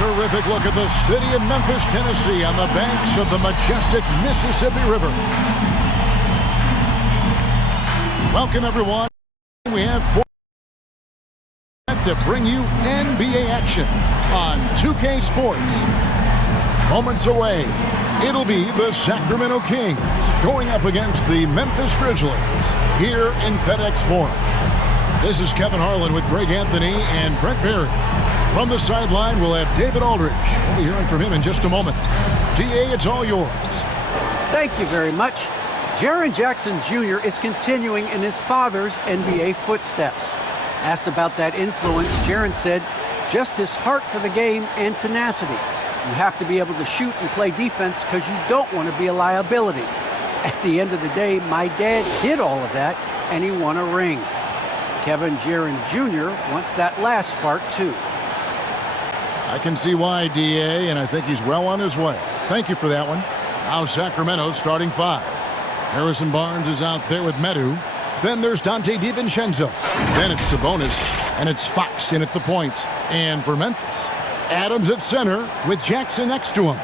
terrific look at the city of Memphis, Tennessee on the banks of the majestic Mississippi River. Welcome, everyone. We have 4 to bring you NBA action on 2K Sports. Moments away, it'll be the Sacramento Kings going up against the Memphis Grizzlies here in FedEx Forum. This is Kevin Harlan with Greg Anthony and Brent Berry. From the sideline, we'll have David Aldridge. We'll be hearing from him in just a moment. DA, it's all yours. Thank you very much. Jaren Jackson Jr. is continuing in his father's NBA footsteps. Asked about that influence, Jaren said, just his heart for the game and tenacity. You have to be able to shoot and play defense because you don't want to be a liability. At the end of the day, my dad did all of that, and he won a ring. Kevin Jaren Jr. wants that last part, too. I can see why, DA, and I think he's well on his way. Thank you for that one. Now Sacramento starting 5. Harrison Barnes is out there with Medu. Then there's Dante DiVincenzo. Then it's Sabonis, and it's Fox in at the point. And for Memphis, Adams at center with Jackson next to him.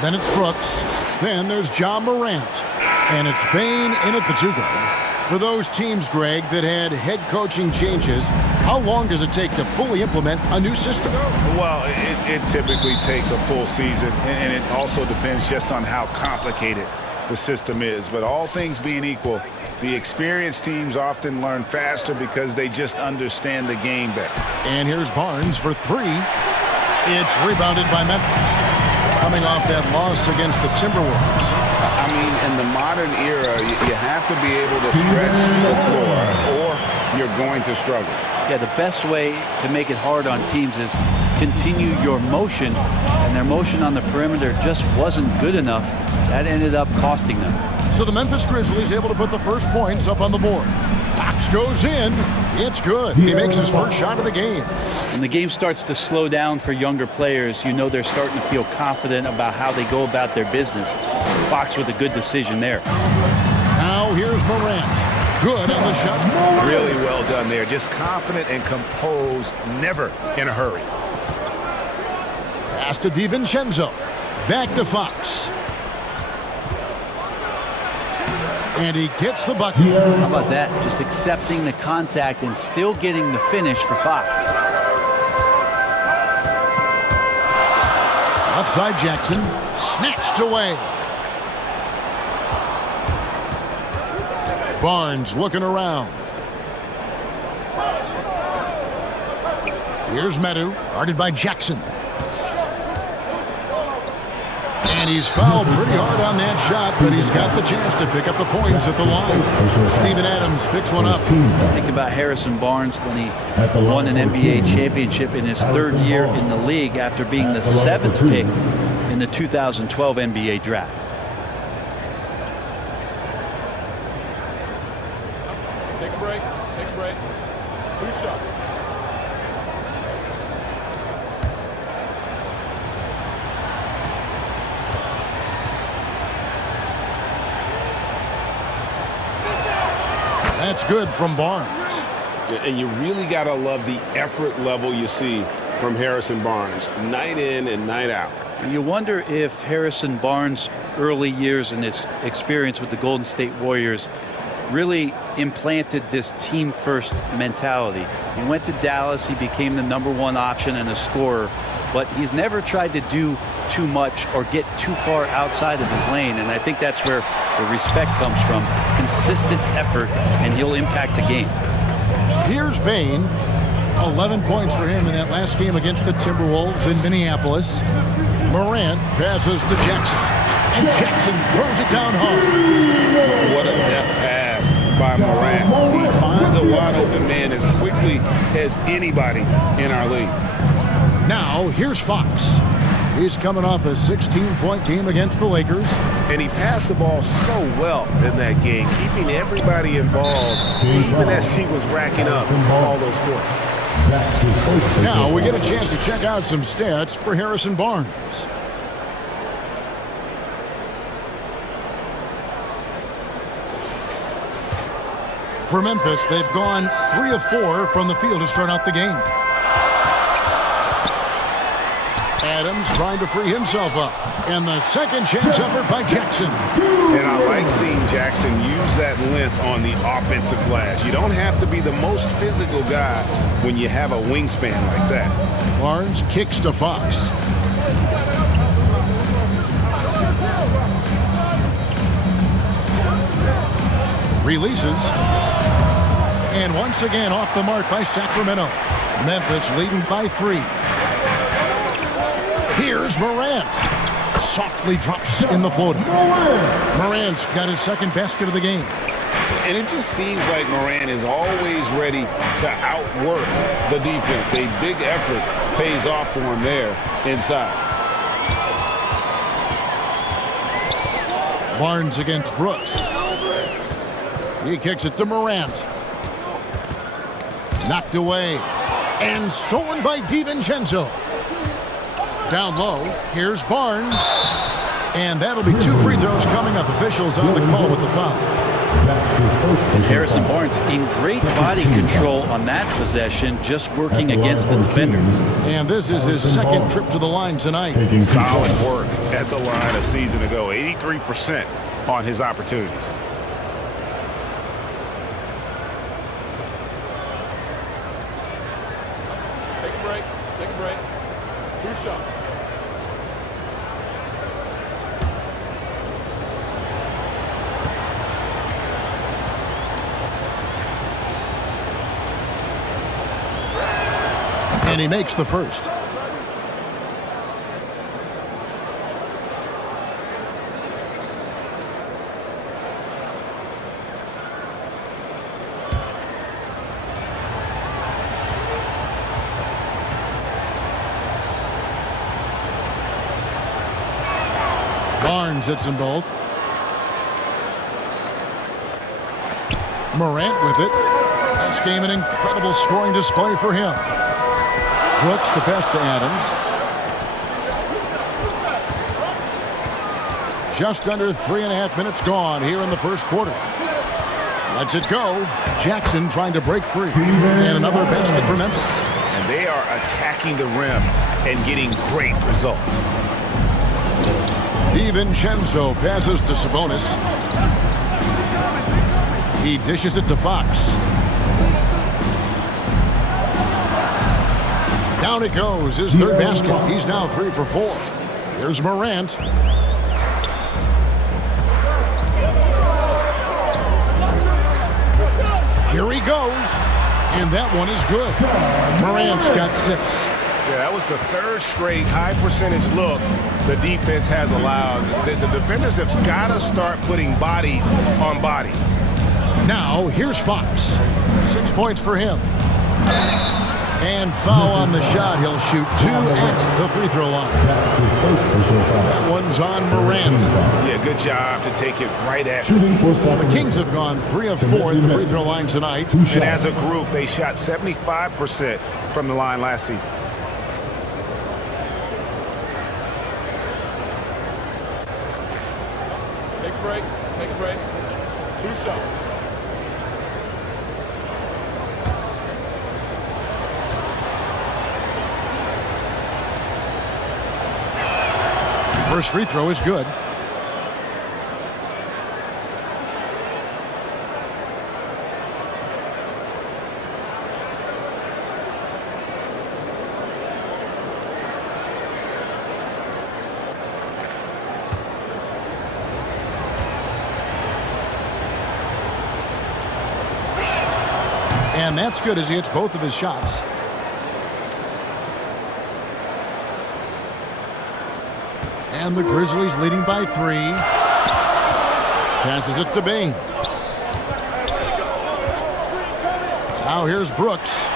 Then it's Brooks. Then there's John Morant. And it's Bane in at the 2-guard. For those teams, Greg, that had head coaching changes, how long does it take to fully implement a new system? Well, it typically takes a full season, and it also depends just on how complicated the system is. But all things being equal, the experienced teams often learn faster because they just understand the game better. And here's Barnes for 3. It's rebounded by Memphis, coming off that loss against the Timberwolves. I mean, in the modern era, you have to be able to stretch the floor or you're going to struggle. Yeah, the best way to make it hard on teams is continue your motion, and their motion on the perimeter just wasn't good enough. That ended up costing them. So the Memphis Grizzlies able to put the first points up on the board. Fox goes in. It's good. He makes his first shot of the game. When the game starts to slow down for younger players, you know they're starting to feel confident about how they go about their business. Fox with a good decision there. Now here's Morant. Good on the shot. Really well done there. Just confident and composed, never in a hurry. Pass to DiVincenzo. Back to Fox. And he gets the bucket. How about that? Just accepting the contact and still getting the finish for Fox. Offside Jackson. Snatched away. Barnes looking around. Here's Medu, guarded by Jackson. And he's fouled pretty hard on that shot, but he's got the chance to pick up the points at the line. Steven Adams picks one up. Think about Harrison Barnes when he won an NBA championship in his 3rd year in the league after being the 7th pick in the 2012 NBA draft. Take a break. Take a break. 2 shots. That's good from Barnes. And you really got to love the effort level you see from Harrison Barnes, night in and night out. And you wonder if Harrison Barnes' early years and his experience with the Golden State Warriors really implanted this team-first mentality. He went to Dallas, he became the #1 option and a scorer, but he's never tried to do too much or get too far outside of his lane, and I think that's where the respect comes from. Consistent effort, and he'll impact the game. Here's Bane. 11 points for him in that last game against the Timberwolves in Minneapolis. Morant passes to Jackson, and Jackson throws it down hard. What a deft pass by Morant. He finds a wide open man as quickly as anybody in our league. Now here's Fox. He's coming off a 16-point game against the Lakers. And he passed the ball so well in that game, keeping everybody involved, even as he was racking up all those points. Now we get a chance to check out some stats for Harrison Barnes. For Memphis, they've gone 3 of 4 from the field to start out the game. Adams trying to free himself up. And the second chance effort by Jackson. And I like seeing Jackson use that length on the offensive glass. You don't have to be the most physical guy when you have a wingspan like that. Barnes kicks to Fox. Releases. And once again off the mark by Sacramento. Memphis leading by 3. Here's Morant. Softly drops in the floater. Morant's got his second basket of the game. And it just seems like Morant is always ready to outwork the defense. A big effort pays off for him there inside. Barnes against Brooks. He kicks it to Morant. Knocked away. And stolen by DiVincenzo. Down low, here's Barnes. And that'll be 2 free throws coming up. Officials on the call with the foul. And Harrison Barnes in great body control on that possession, just working against the defender. And this is his second trip to the line tonight. Solid work at the line a season ago. 83% on his opportunities. Take a break. Take a break. 2 shots. And he makes the first. Barnes hits them both. Morant with it. This game an incredible scoring display for him. Brooks the best to Adams. Just under 3.5 minutes gone here in the first quarter. Lets it go. Jackson trying to break free. And another basket for Memphis. And they are attacking the rim and getting great results. DiVincenzo passes to Sabonis. He dishes it to Fox. Down it goes, his third basket. He's now 3 for 4. Here's Morant. Here he goes. And that one is good. Morant's got 6. Yeah, that was the third straight high percentage look the defense has allowed. The defenders have got to start putting bodies on bodies. Now, here's Fox. 6 points for him. And foul on the shot. He'll shoot 2 at the free throw line. That's his first personal foul. That one's on Morant. Yeah, good job to take it right at Shooting for The Sacramento. Kings have gone 3 of 4 at the free throw line tonight. 2 shots. And as a group, they shot 75% from the line last season. Take a break. Take a break. 2 shots. First free throw is good. And that's good as he hits both of his shots. And the Grizzlies leading by 3. Passes it to Bain. Now here's Brooks.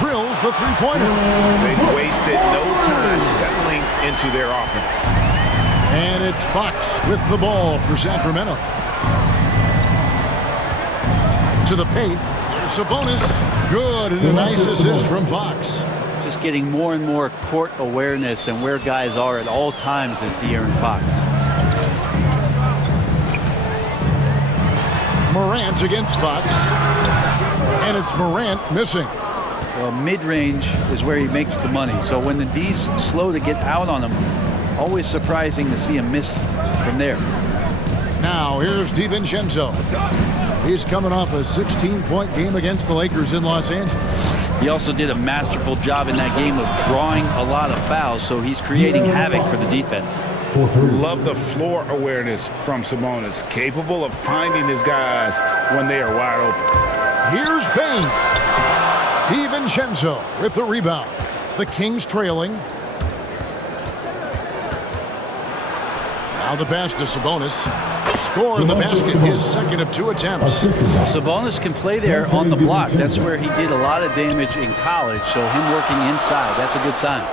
Drills the three-pointer. They've wasted no time settling into their offense. And it's Fox with the ball for Sacramento. To the paint. There's Sabonis. Good, and a nice assist from Fox. Just getting more and more court awareness and where guys are at all times is Jiren Fox. Morant against Fox. And it's Morant missing. Well, mid-range is where he makes the money. So when the D's slow to get out on him, always surprising to see him miss from there. Now here's DiVincenzo. He's coming off a 16-point game against the Lakers in Los Angeles. He also did a masterful job in that game of drawing a lot of fouls, so he's creating havoc for the defense. Love the floor awareness from Sabonis, capable of finding his guys when they are wide open. Here's Bain. DiVincenzo with the rebound. The Kings trailing. Now the pass to Sabonis. Score the basket, his second of 2 attempts. Sabonis can play there on the block. That's where he did a lot of damage in college, so him working inside, that's a good sign.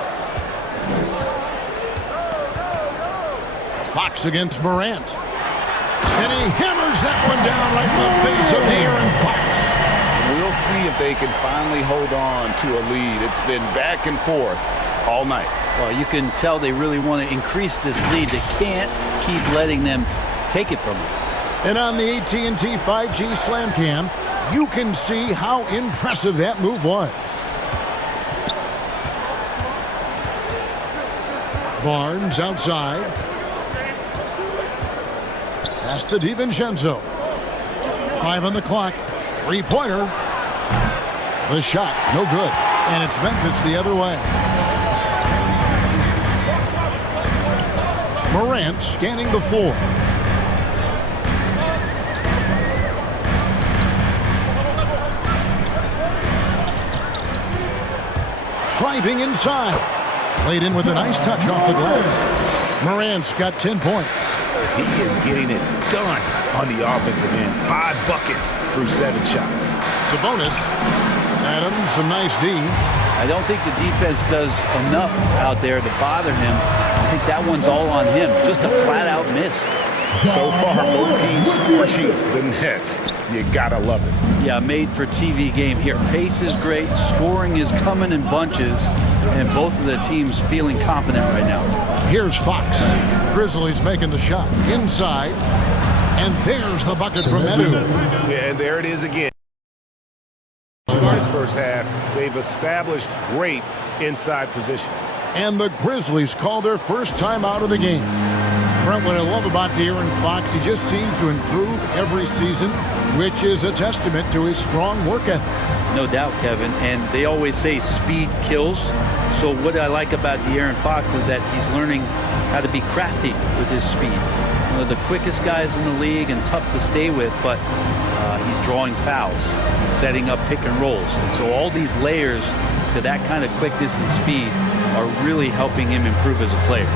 Fox against Morant. And he hammers that one down right in the face of Jiren Fox. We'll see if they can finally hold on to a lead. It's been back and forth all night. Well, you can tell they really want to increase this lead. They can't keep letting them take it from him. And on the AT&T 5G Slam Cam, you can see how impressive that move was. Barnes outside. Pass to DiVincenzo. 5 on the clock. 3-pointer. The shot, no good. And it's Memphis the other way. Morant scanning the floor. Driving inside. Laid in with a nice touch off the glass. Morant's got 10 points. He is getting it done on the offensive end. 5 buckets through 7 shots. Sabonis. Adams, some nice D. I don't think the defense does enough out there to bother him. I think that one's all on him. Just a flat-out miss. So far, both teams scorching the Nets. You gotta love it. Yeah, made for TV game here. Pace is great. Scoring is coming in bunches. And both of the teams feeling confident right now. Here's Fox. Grizzlies making the shot. Inside. And there's the bucket from Medu. Yeah, and there it is again. This first half, they've established great inside position. And the Grizzlies call their first time out of the game. Brent, what I love about Jiren Fox, he just seems to improve every season, which is a testament to his strong work ethic. No doubt, Kevin. And they always say speed kills. So what I like about Jiren Fox is that he's learning how to be crafty with his speed. One of the quickest guys in the league and tough to stay with, but he's drawing fouls. He's setting up pick and rolls. And so all these layers to that kind of quickness and speed are really helping him improve as a player.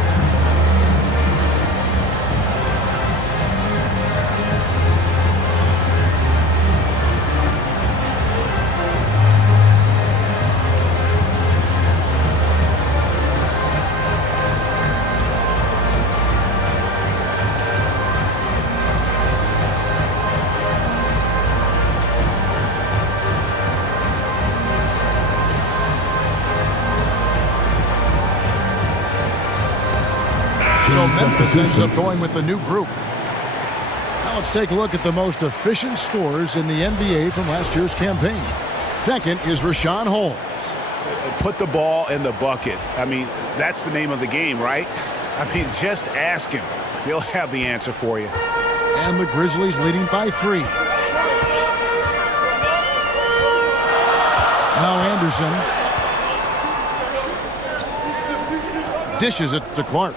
So Memphis ends up going with the new group. Now let's take a look at the most efficient scorers in the NBA from last year's campaign. Second is Richaun Holmes. Put the ball in the bucket. I mean, that's the name of the game, right? I mean, just ask him. He'll have the answer for you. And the Grizzlies leading by 3. Now Anderson dishes it to Clark.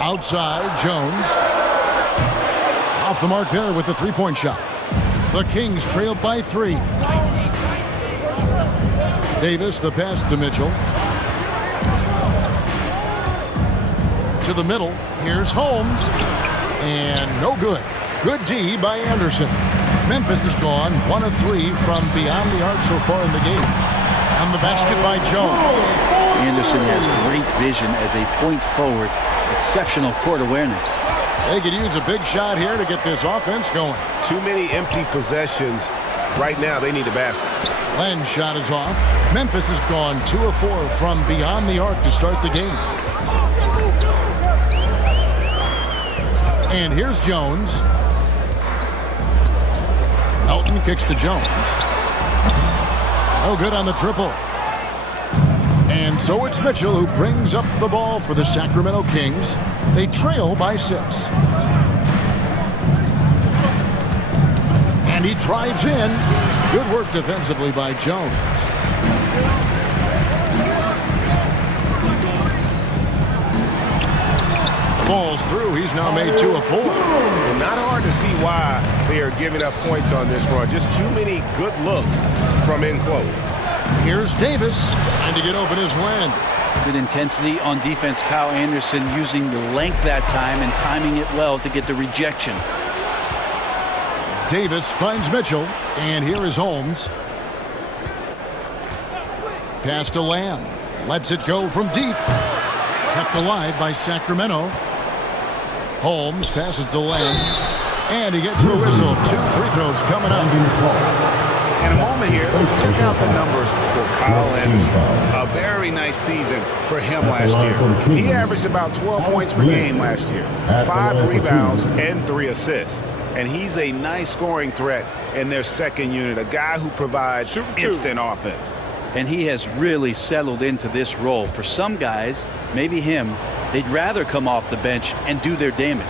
Outside, Jones. Off the mark there with the 3-point shot. The Kings trailed by 3. Davis, the pass to Mitchell. To the middle. Here's Holmes. And no good. Good D by Anderson. Memphis is gone 1 of 3 from beyond the arc so far in the game. And the basket by Jones. Anderson has great vision as a point forward. Exceptional court awareness. They could use a big shot here to get this offense going. Too many empty possessions. Right now, they need a basket. Len's shot is off. Memphis has gone 2 of 4 from beyond the arc to start the game. And here's Jones. Elton kicks to Jones. Oh, good on the triple. And so it's Mitchell who brings up the ball for the Sacramento Kings. They trail by 6. And he drives in. Good work defensively by Jones. Falls through. He's now made 2 of 4. And not hard to see why they are giving up points on this run. Just too many good looks from in close. Here's Davis trying to get open his Len. Good intensity on defense. Kyle Anderson using the length that time and timing it well to get the rejection. Davis finds Mitchell, and here is Holmes. Pass to Lamb. Lets it go from deep. Kept alive by Sacramento. Holmes passes to Lamb, and he gets the whistle. 2 free throws coming up. In a moment here, let's check out the numbers for Kyle Anderson. A very nice season for him last year. He averaged about 12 points per game last year, 5 rebounds and 3 assists. And he's a nice scoring threat in their second unit, a guy who provides instant offense. And he has really settled into this role. For some guys, maybe him, they'd rather come off the bench and do their damage.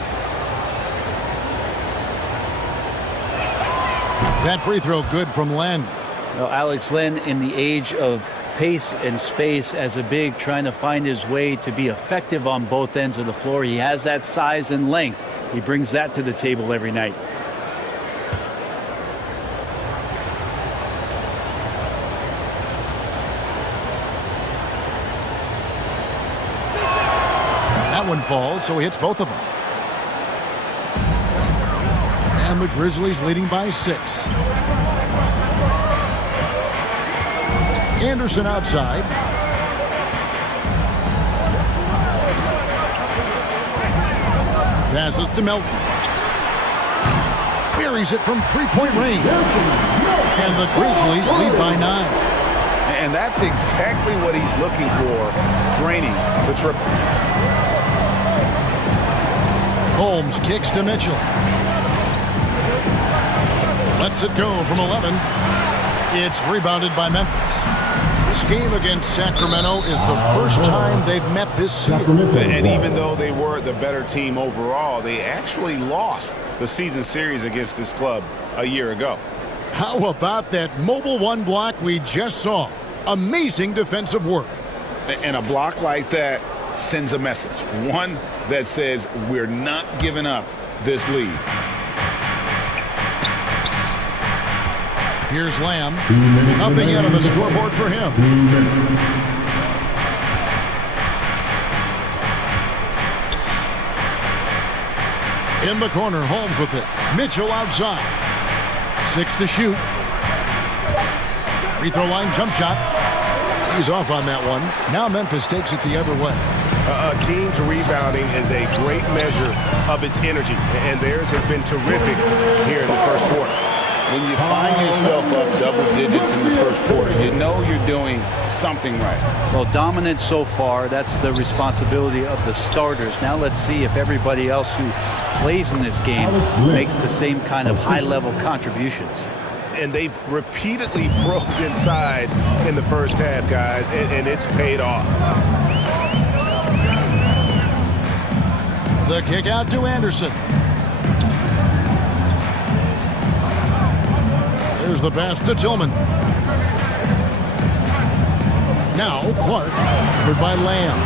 That free throw good from Len. Well, Alex Len, in the age of pace and space as a big, trying to find his way to be effective on both ends of the floor. He has that size and length. He brings that to the table every night. That one falls, so he hits both of them. And the Grizzlies leading by 6. Anderson outside. Passes to Melton. Buries it from 3-point range. And the Grizzlies lead by 9. And that's exactly what he's looking for, draining the triple. Holmes kicks to Mitchell. Lets it go from 11. It's rebounded by Memphis. This game against Sacramento is the first time they've met this season. And even though they were the better team overall, they actually lost the season series against this club a year ago. How about that mobile 1 block we just saw? Amazing defensive work. And a block like that sends a message. One that says we're not giving up this lead. Here's Lamb. Nothing yet on the scoreboard for him. In the corner, Holmes with it. Mitchell outside. 6 to shoot. Free throw line jump shot. He's off on that one. Now Memphis takes it the other way. A team's rebounding is a great measure of its energy, and theirs has been terrific here in the first quarter. When you find yourself up double digits in the first quarter, you know you're doing something right. Well, dominant so far. That's the responsibility of the starters. Now let's see if everybody else who plays in this game makes the same kind of high-level contributions. And they've repeatedly probed inside in the first half, guys, and it's paid off. The kick out to Anderson. There's the pass to Tillman. Now Clark, covered by Lamb.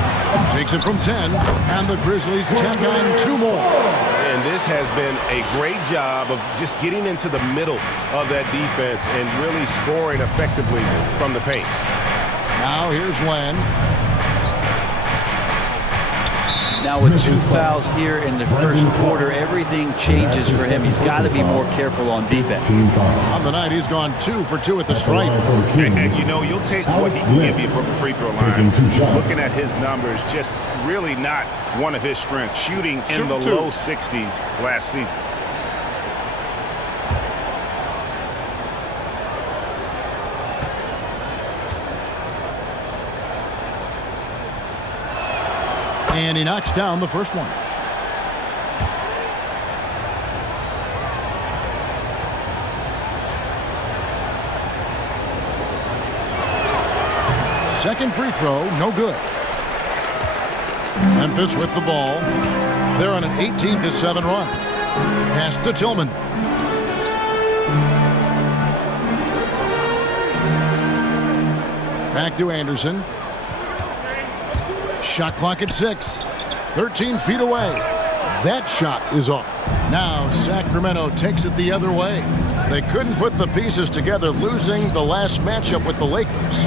Takes it from 10, and the Grizzlies tack on 2 more. And this has been a great job of just getting into the middle of that defense and really scoring effectively from the paint. Now here's Len. Now with 2 fouls here in the first quarter, everything changes for him. He's got to be more careful on defense. On the night, he's gone 2 for 2 at the stripe. And you know, you'll take what he can give you from the free throw line. Looking at his numbers, just really not one of his strengths. Shooting in the low 60s last season. And he knocks down the first one. second free throw, no good. Memphis with the ball. They're on an 18-7 run. Pass to Tillman. Back to Anderson. Shot clock at 6. 13 feet away. That shot is off. Now Sacramento takes it the other way. They couldn't put the pieces together, losing the last matchup with the Lakers.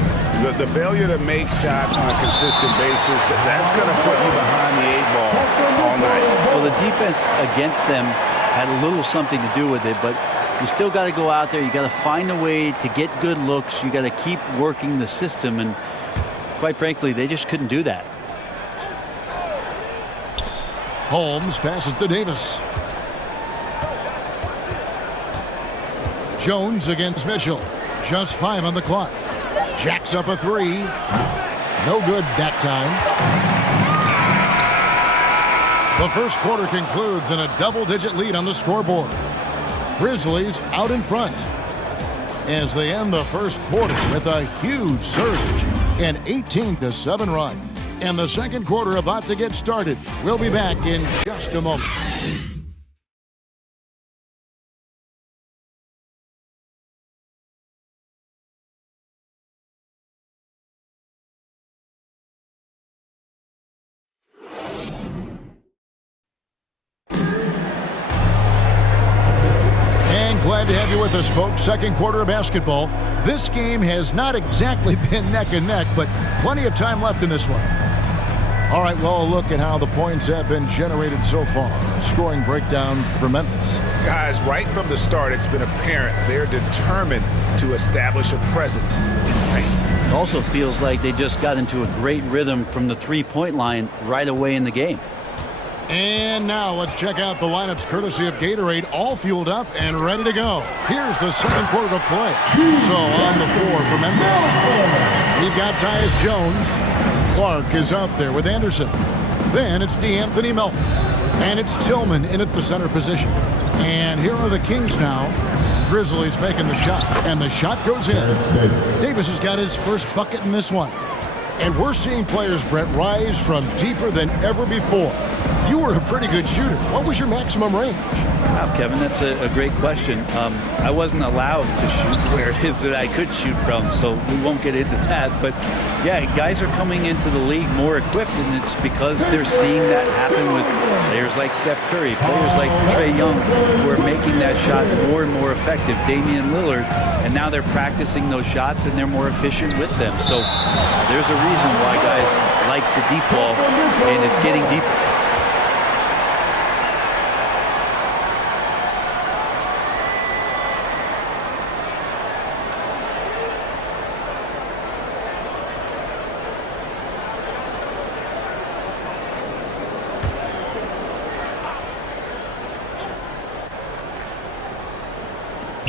The failure to make shots on a consistent basis, that's going to put you behind the 8 ball all night. Well, the defense against them had a little something to do with it, but you still got to go out there. You got to find a way to get good looks. You got to keep working the system, and quite frankly, they just couldn't do that. Holmes passes to Davis. Jones against Mitchell. Just 5 on the clock. Jacks up a 3. No good that time. The first quarter concludes in a double-digit lead on the scoreboard. Grizzlies out in front as they end the first quarter with a huge surge, an 18-7 run. And the second quarter about to get started. We'll be back in just a moment. Glad to have you with us, folks. Second quarter of basketball. This game has not exactly been neck and neck, but plenty of time left in this one. All right, well, a look at how the points have been generated so far. Scoring breakdown for Memphis. Guys, right from the start, it's been apparent they're determined to establish a presence in the paint. It also feels like they just got into a great rhythm from the three-point line right away in the game. And now let's check out the lineups courtesy of Gatorade, all fueled up and ready to go. Here's the second quarter of play. So on the floor for Memphis, we've got Tyus Jones. Clark is out there with Anderson. Then it's D'Anthony Melton. And it's Tillman in at the center position. And here are the Kings now. Grizzlies making the shot. And the shot goes in. Davis has got his first bucket in this one. And we're seeing players, Brett, rise from deeper than ever before. You were a pretty good shooter. What was your maximum range? Wow, Kevin, that's a great question. I wasn't allowed to shoot where it is that I could shoot from, so we won't get into that. But, yeah, guys are coming into the league more equipped, and it's because they're seeing that happen with players like Steph Curry, players like Trae Young, who are making that shot more and more effective, Damian Lillard, and now they're practicing those shots, and they're more efficient with them. So there's a reason why guys like the deep ball, and it's getting deeper.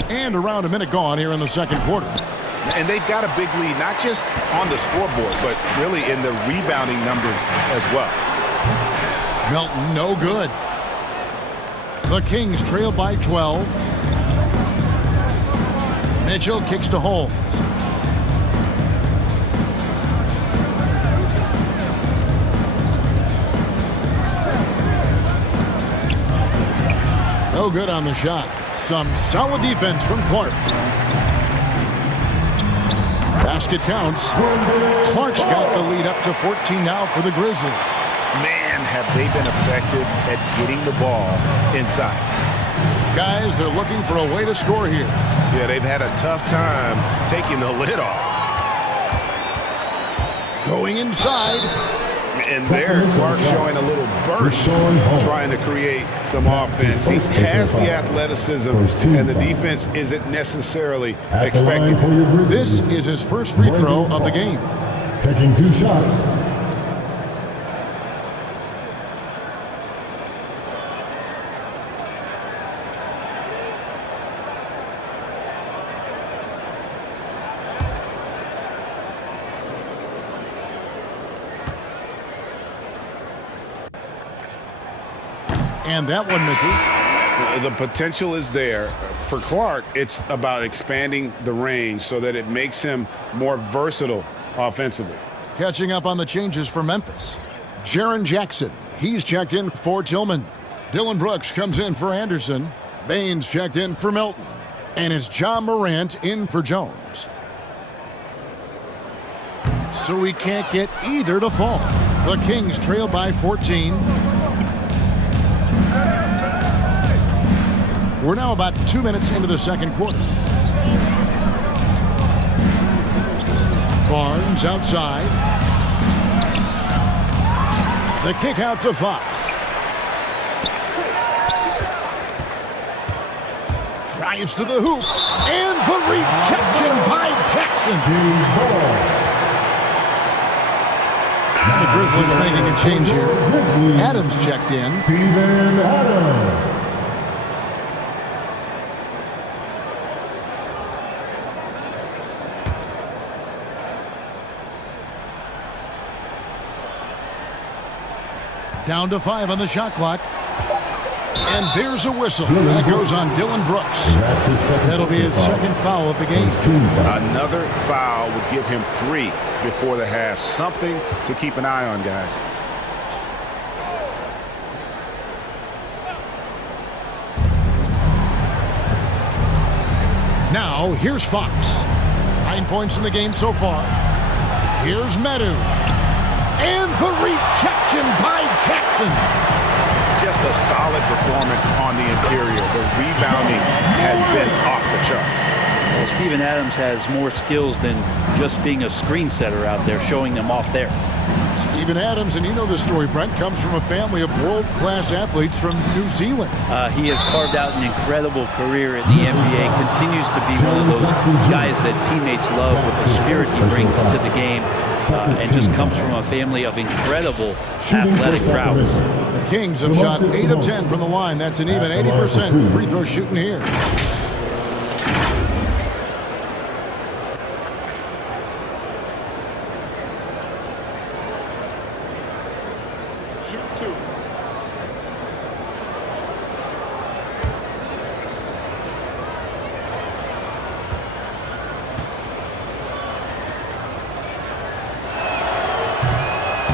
And around a minute gone here in the second quarter. And they've got a big lead, not just on the scoreboard, but really in the rebounding numbers as well. Melton, no good. The Kings trail by 12. Mitchell kicks to Holmes. No good on the shot. Some solid defense from Clark. Basket counts. Clark's got the lead up to 14 now for the Grizzlies. Man, have they been effective at getting the ball inside. Guys, they're looking for a way to score here. Yeah, they've had a tough time taking the lid off. Going inside. And there, Clark showing a little burst, trying to create some offense. He has the athleticism, and the defense isn't necessarily expecting it. This is his first free throw of the game. Taking 2 shots. And that one misses. The potential is there. For Clark, it's about expanding the range so that it makes him more versatile offensively. Catching up on the changes for Memphis. Jiren Jackson, he's checked in for Tillman. Dylan Brooks comes in for Anderson. Baines checked in for Melton. And it's John Morant in for Jones. So we can't get either to fall. The Kings trail by 14. We're now about 2 minutes into the second quarter. Barnes outside. The kick out to Fox. Drives to the hoop. And the rejection by Jackson. And the Grizzlies making a change here. Adams checked in. Steven Adams. Down to 5 on the shot clock. And there's a whistle. That goes on Dylan Brooks. That'll be his second foul of the game. Another foul would give him 3 before the half. Something to keep an eye on, guys. Now, here's Fox. 9 points in the game so far. Here's Medu. And the rejection by Jackson. Just a solid performance on the interior. The rebounding has been off the charts. Well, Steven Adams has more skills than just being a screen setter out there, showing them off there. Steven Adams, and you know the story, Brent, comes from a family of world-class athletes from New Zealand. He has carved out an incredible career in the NBA, continues to be one of those guys that teammates love with the spirit he brings to the game, and just comes from a family of incredible athletic prowess. The Kings have shot 8 of 10 from the line. That's an even 80% free throw shooting here.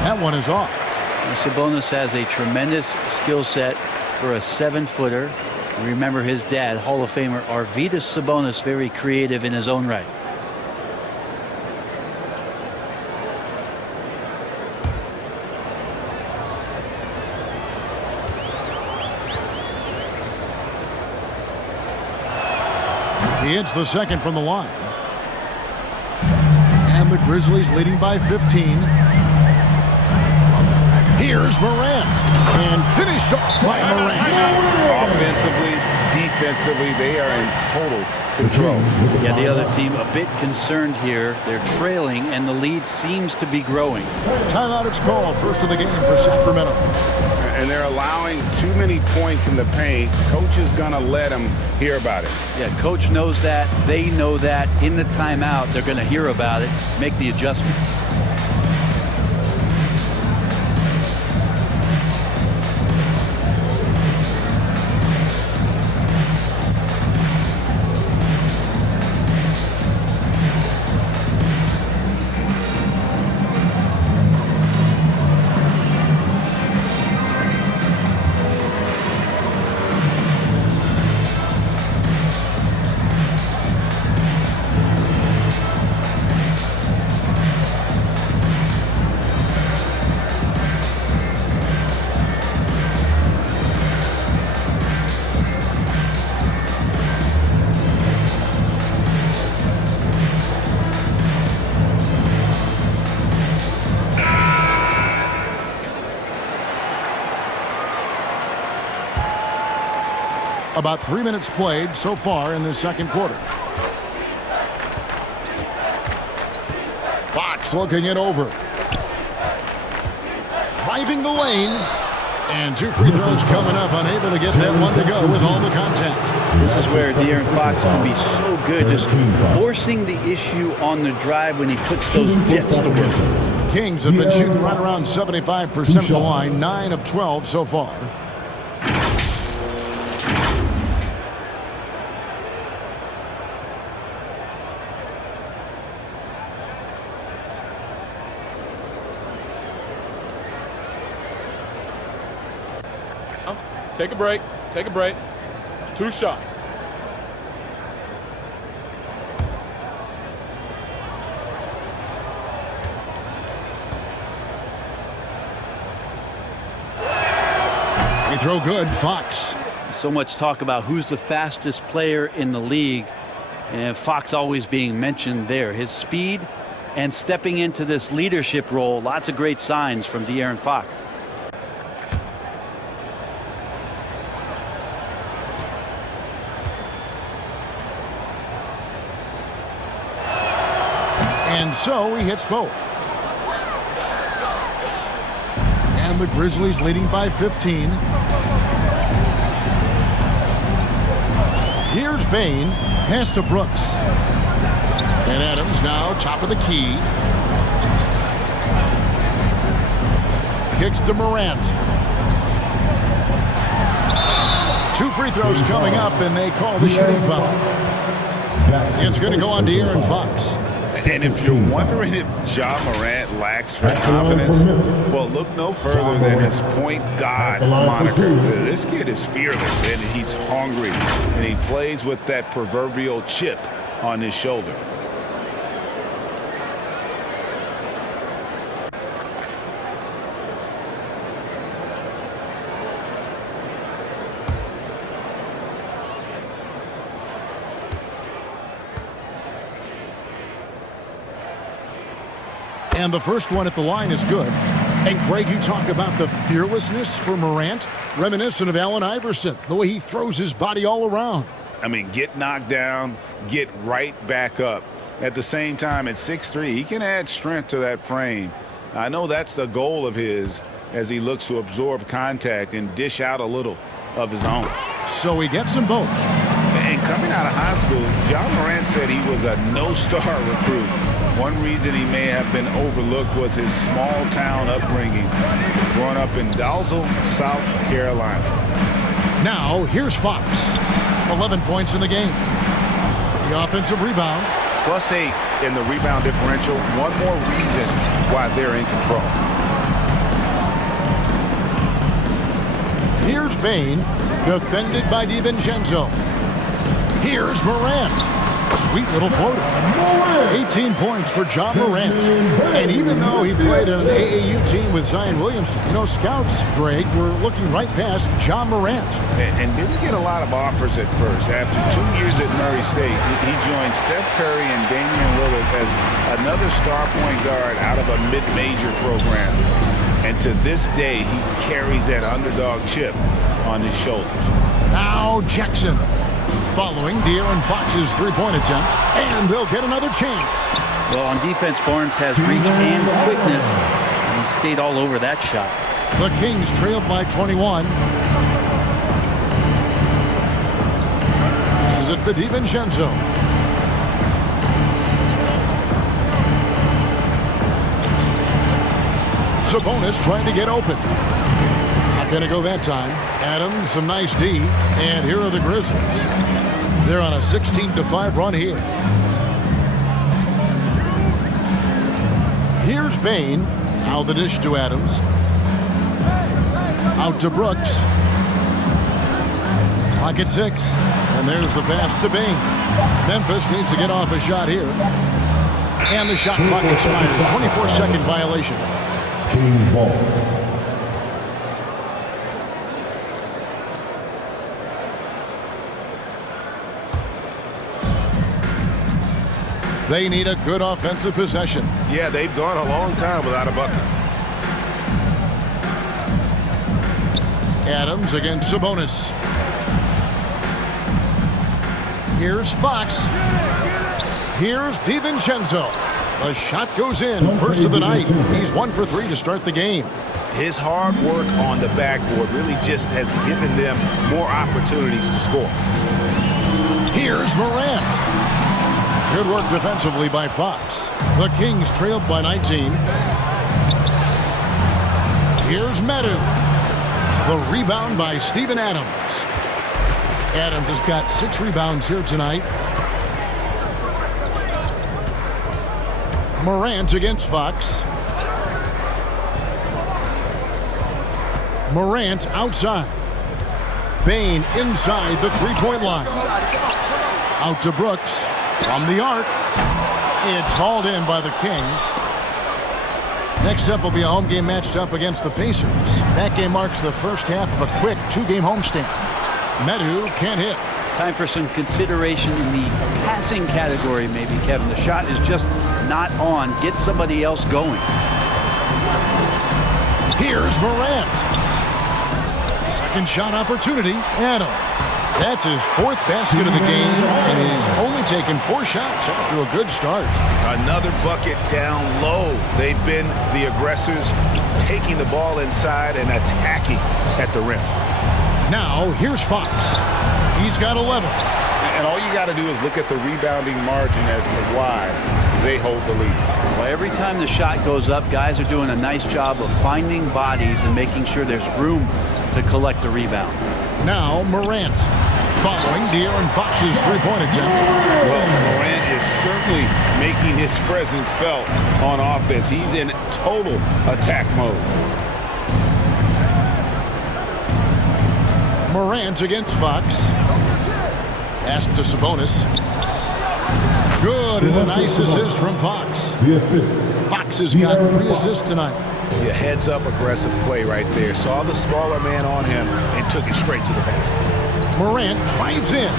That one is off. Sabonis has a tremendous skill set for a 7-footer. Remember his dad, Hall of Famer Arvydas Sabonis, very creative in his own right. He hits the second from the line. And the Grizzlies leading by 15. Here's Morant, and finished off by Morant. Offensively, defensively, they are in total control. Yeah, the other team a bit concerned here. They're trailing, and the lead seems to be growing. Timeout is called, first of the game for Sacramento. And they're allowing too many points in the paint. Coach is going to let them hear about it. Yeah, coach knows that. They know that. In the timeout, they're going to hear about it, make the adjustment. About 3 minutes played so far in the second quarter. Fox looking it over. Driving the lane. And 2 free throws coming up, unable to get that one to go with all the contact. This is where Jiren Fox can be so good, just forcing the issue on the drive when he puts those jets to work. The Kings have been shooting right around 75% of the line, 9 of 12 so far. Take a break. Take a break. 2 shots. Free throw good, Fox. So much talk about who's the fastest player in the league, and Fox always being mentioned there. His speed and stepping into this leadership role, lots of great signs from Jiren Fox. And so he hits both. And the Grizzlies leading by 15. Here's Bain, pass to Brooks. And Adams now top of the key. Kicks to Morant. 2 free throws coming up, and they call the shooting foul. It's going to go on to Jiren Fox. And if you're wondering if Ja Morant lacks for confidence, well, look no further than his point god moniker. This kid is fearless, and he's hungry, and he plays with that proverbial chip on his shoulder. And the first one at the line is good. And Craig, you talk about the fearlessness for Morant, reminiscent of Allen Iverson, the way he throws his body all around. I mean, get knocked down, get right back up. At the same time, at 6'3", he can add strength to that frame. I know that's the goal of his as he looks to absorb contact and dish out a little of his own. So he gets them both. And coming out of high school, Ja Morant said he was a no-star recruit. One reason he may have been overlooked was his small-town upbringing, growing up in Dalzell, South Carolina. Now, here's Fox. 11 points in the game. The offensive rebound. +8 in the rebound differential. One more reason why they're in control. Here's Bain, defended by DiVincenzo. Here's Morant. Sweet little floater. 18 points for Ja Morant. And even though he played on an AAU team with Zion Williamson, you know, scouts, Greg, were looking right past Ja Morant. And didn't get a lot of offers at first. After 2 years at Murray State, he joined Steph Curry and Damian Lillard as another star point guard out of a mid-major program. And to this day, he carries that underdog chip on his shoulders. Now Jackson, following Jiren Fox's three-point attempt, and they'll get another chance. Well, on defense, Barnes has reach and quickness, and he stayed all over that shot. The Kings trailed by 21. This is it for DiVincenzo. Sabonis trying to get open. Not going to go that time. Adams, some nice D. And here are the Grizzlies. They're on a 16-5 run here. Here's Bain. Now the dish to Adams. Out to Brooks. Clock at 6. And there's the pass to Bain. Memphis needs to get off a shot here. And the shot clock expires. 24-second violation. Kings ball. They need a good offensive possession. Yeah, they've gone a long time without a bucket. Adams against Sabonis. Here's Fox. Here's DiVincenzo. The shot goes in. First of the night. He's 1 for 3 to start the game. His hard work on the backboard really just has given them more opportunities to score. Here's Morant. Good work defensively by Fox. The Kings trailed by 19. Here's Medu. The rebound by Steven Adams. Adams has got 6 rebounds here tonight. Morant against Fox. Morant outside. Bain inside the three-point line. Out to Brooks from the arc. It's hauled in by the Kings. Next up will be a home game matched up against the Pacers. That game marks the first half of a quick two-game homestand. Medu can't hit. Time for some consideration in the passing category, maybe, Kevin. The shot is just not on. Get somebody else going. Here's Morant. Second shot opportunity. Adams. That's his fourth basket of the game, and he's only taken 4 shots after a good start. Another bucket down low. They've been the aggressors, taking the ball inside and attacking at the rim. Now, here's Fox. He's got 11. And all you got to do is look at the rebounding margin as to why they hold the lead. Well, every time the shot goes up, guys are doing a nice job of finding bodies and making sure there's room to collect the rebound. Now, Morant. Following Jiren Fox's three-point attempt. Well, Morant is certainly making his presence felt on offense. He's in total attack mode. Morant against Fox. Pass to Sabonis. Good, and a nice assist from Fox. The assist. Fox has got 3 assists tonight. Yeah, heads-up aggressive play right there. Saw the smaller man on him and took it straight to the basket. Morant drives in,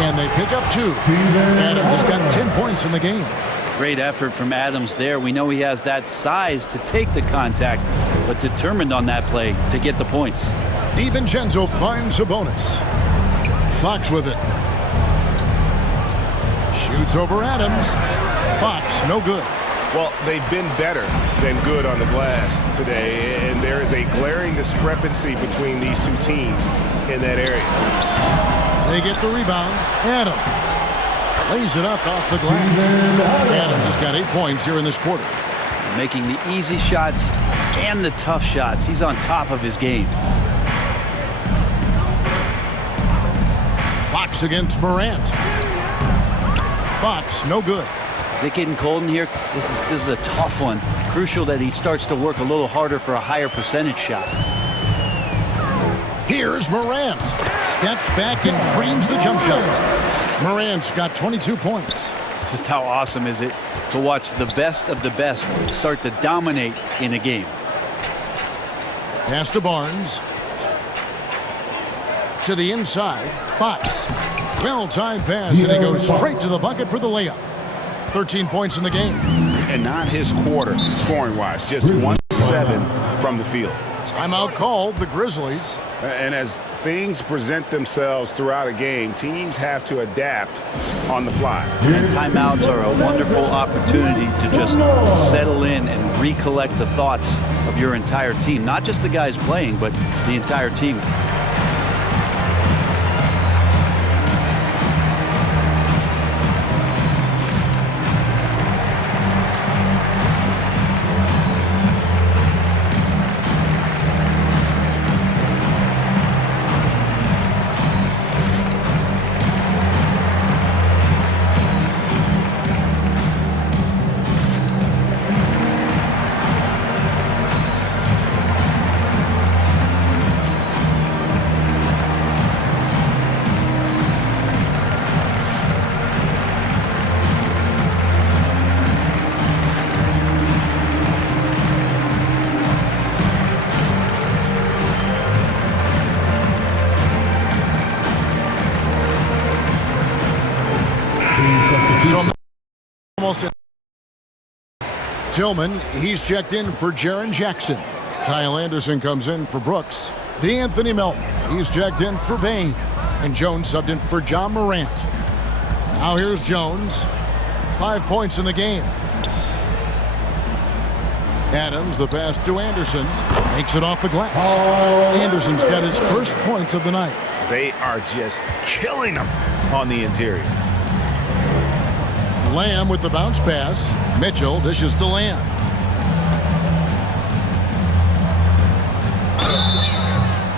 and they pick up 2. Adams has got 10 points in the game. Great effort from Adams there. We know he has that size to take the contact, but determined on that play to get the points. DiVincenzo finds Sabonis. Fox with it. Shoots over Adams. Fox, no good. Well, they've been better than good on the glass today, and there is a glaring discrepancy between these two teams in that area. They get the rebound. Adams lays it up off the glass. Adams has got 8 points here in this quarter. Making the easy shots and the tough shots. He's on top of his game. Fox against Morant. Fox, no good. Is it getting cold in here? This is a tough one. Crucial that he starts to work a little harder for a higher percentage shot. Here's Morant. Steps back and drains the jump shot. Morant's got 22 points. Just how awesome is it to watch the best of the best start to dominate in a game. Pass to Barnes. To the inside. Fox. Well-timed pass, and he goes straight to the bucket for the layup. 13 points in the game. And not his quarter, scoring-wise. Just 1-7 from the field. Timeout called, the Grizzlies. And as things present themselves throughout a game, teams have to adapt on the fly. And timeouts are a wonderful opportunity to just settle in and recollect the thoughts of your entire team. Not just the guys playing, but the entire team. Tillman, he's checked in for Jaren Jackson. Kyle Anderson comes in for Brooks. DeAnthony Melton, he's checked in for Bain. And Jones subbed in for John Morant. Now here's Jones. 5 points in the game. Adams, the pass to Anderson. Makes it off the glass. Anderson's got his first points of the night. They are just killing them on the interior. Lamb with the bounce pass. Mitchell dishes to Lamb.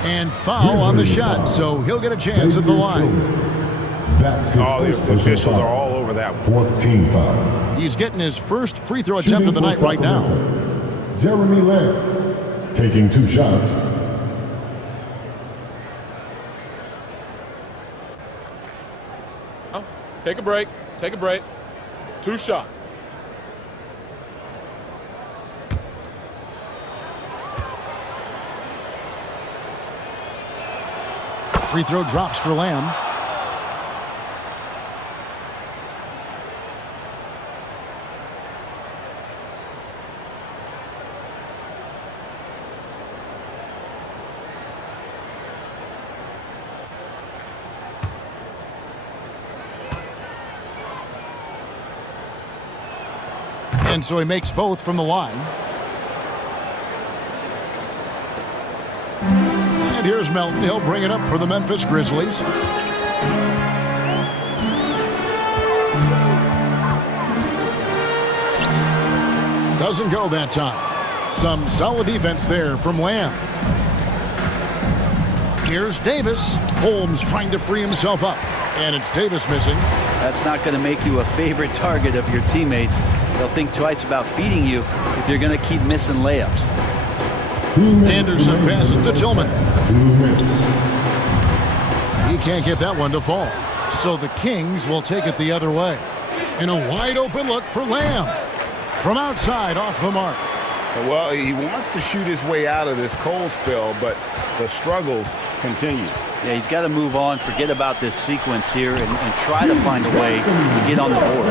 And foul on the shot, so he'll get a chance at the line. That's his The officials are all over that one. Fourth team foul. He's getting his first free throw attempt of the night right now. Jeremy Lamb taking 2 shots. Take a break. Take a break. 2 shots. Free throw drops for Lamb. And so he makes both from the line. And here's Melton. He'll bring it up for the Memphis Grizzlies. Doesn't go that time. Some solid defense there from Lamb. Here's Davis. Holmes trying to free himself up. And it's Davis missing. That's not going to make you a favorite target of your teammates. They'll think twice about feeding you if you're going to keep missing layups. Anderson passes to Tillman. He can't get that one to fall. So the Kings will take it the other way. And a wide open look for Lamb. From outside, off the mark. Well, he wants to shoot his way out of this cold spell, but the struggles continue. Yeah, he's got to move on, forget about this sequence here, and try to find a way to get on the board.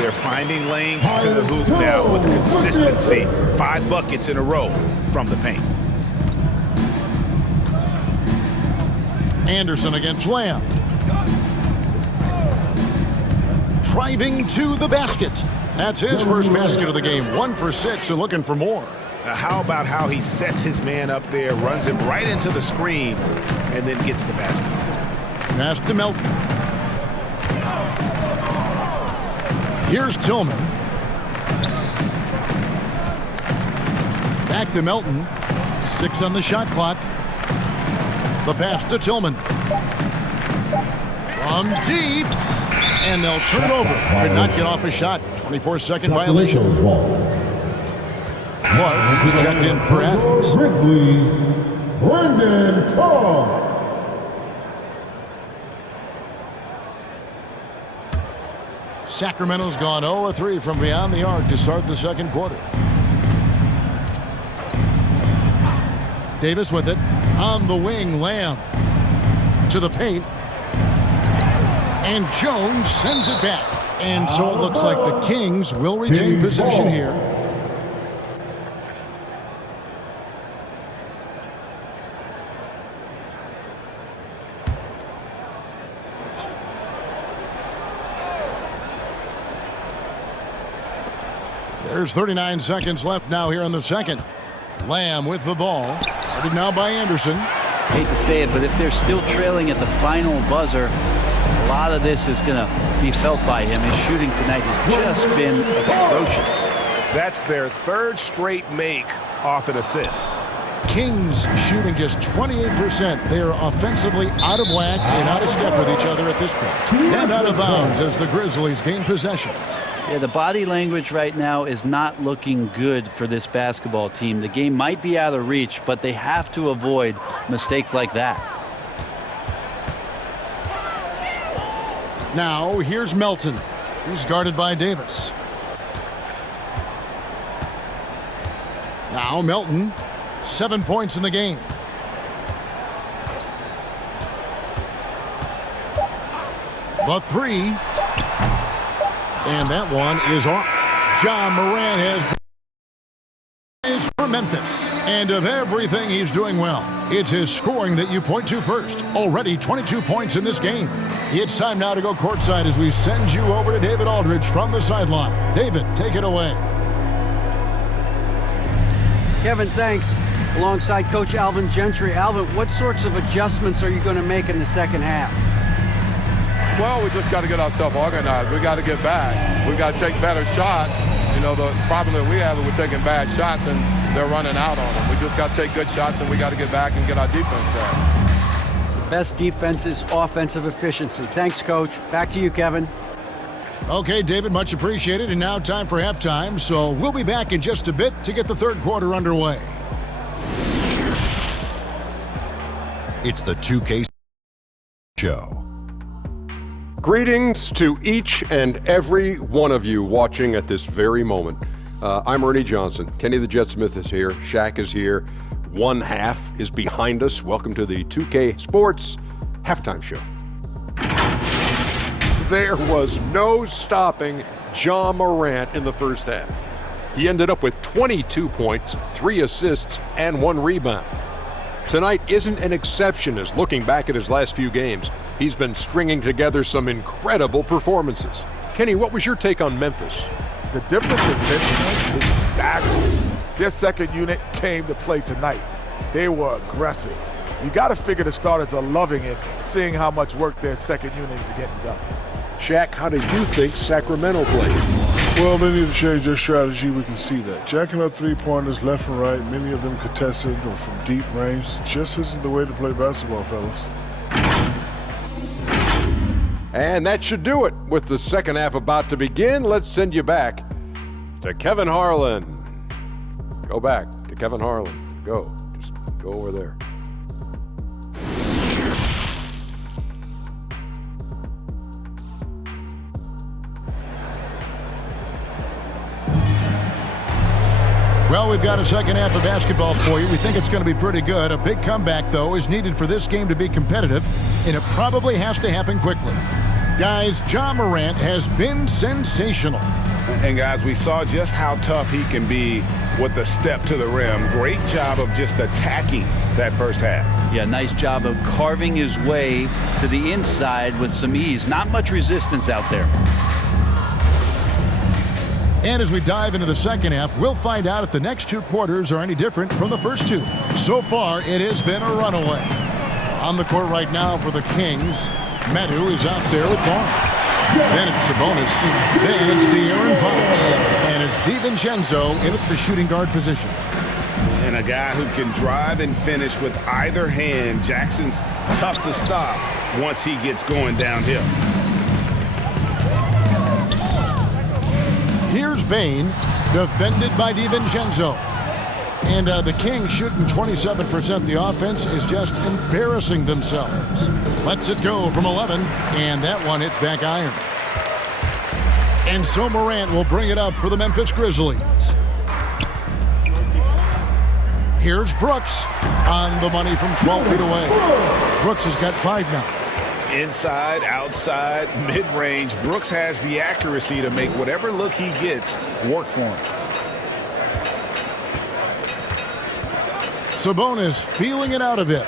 They're finding lanes to the hoop now with consistency. 5 buckets in a row from the paint. Anderson against Lamb. Driving to the basket. That's his first basket of the game. 1 for 6 and looking for more. How about how he sets his man up there, runs him right into the screen, and then gets the basket. Pass to Melton. Here's Tillman. Back to Melton. 6 on the shot clock. The pass to Tillman. From deep. And they'll turn it over. Could not get off a shot. 24-second violation. Clark is checked in for Adams. Grizzlies, Brandon Tom. Sacramento's gone 0-3 from beyond the arc to start the second quarter. Davis with it. On the wing, Lamb. To the paint. And Jones sends it back. And so it looks like the Kings will retain possession here. There's 39 seconds left now here in the second. Lamb with the ball. Started now by Anderson. Hate to say it, but if they're still trailing at the final buzzer, a lot of this is going to be felt by him. His shooting tonight has just been atrocious. That's their 3rd straight make off an assist. Kings shooting just 28%. They are offensively out of whack and out of step with each other at this point. And out of bounds as the Grizzlies gain possession. Yeah, the body language right now is not looking good for this basketball team. The game might be out of reach, but they have to avoid mistakes like that. Now, here's Melton. He's guarded by Davis. Now, Melton. 7 points in the game. The 3. And that one is off. John Moran has for Memphis. And of everything he's doing well, it's his scoring that you point to first. Already 22 points in this game. It's time now to go courtside as we send you over to David Aldridge from the sideline. David, take it away. Kevin, thanks. Alongside Coach Alvin Gentry. Alvin, what sorts of adjustments are you going to make in the second half? Well, we just got to get ourselves organized. We got to get back. We got to take better shots. You know, the problem that we have is we're taking bad shots and they're running out on them. We just got to take good shots and we got to get back and get our defense set. The best defense is offensive efficiency. Thanks, Coach. Back to you, Kevin. Okay, David, much appreciated. And now time for halftime. So we'll be back in just a bit to get the third quarter underway. It's the 2K Show. Greetings to each and every one of you watching at this very moment. I'm Ernie Johnson. Kenny the Jet Smith is here. Shaq is here. One half is behind us. Welcome to the 2K Sports Halftime Show. There was no stopping Ja Morant in the first half. He ended up with 22 points, 3 assists, and 1 rebound. Tonight isn't an exception as looking back at his last few games, he's been stringing together some incredible performances. Kenny, what was your take on Memphis? The difference in Memphis is staggering. Their second unit came to play tonight. They were aggressive. You got to figure the starters are loving it, seeing how much work their second unit is getting done. Shaq, how do you think Sacramento played? Well, they need to change their strategy. We can see that. Jacking up three-pointers left and right, many of them contested or from deep range, just isn't the way to play basketball, fellas. And that should do it. With the second half about to begin, let's send you back to Kevin Harlan. Go back to Kevin Harlan. Go. Just go over there. Well, we've got a second half of basketball for you. We think it's going to be pretty good. A big comeback, though, is needed for this game to be competitive, and it probably has to happen quickly. Guys, Ja Morant has been sensational. And guys, we saw just how tough he can be with the step to the rim. Great job of just attacking that first half. Yeah, nice job of carving his way to the inside with some ease. Not much resistance out there. And as we dive into the second half, we'll find out if the next 2 quarters are any different from the first 2. So far, it has been a runaway. On the court right now for the Kings, Medu is out there with Barnes. Then it's Sabonis. Then it's Jiren Fox. And it's DiVincenzo in at the shooting guard position. And a guy who can drive and finish with either hand. Jackson's tough to stop once he gets going downhill. Here's Bain, defended by DiVincenzo. And the Kings shooting 27%. The offense is just embarrassing themselves. Lets it go from 11, and that one hits back iron. And so Morant will bring it up for the Memphis Grizzlies. Here's Brooks on the money from 12 feet away. Brooks has got 5 now. Inside, outside, mid-range, Brooks has the accuracy to make whatever look he gets work for him. Sabonis feeling it out a bit.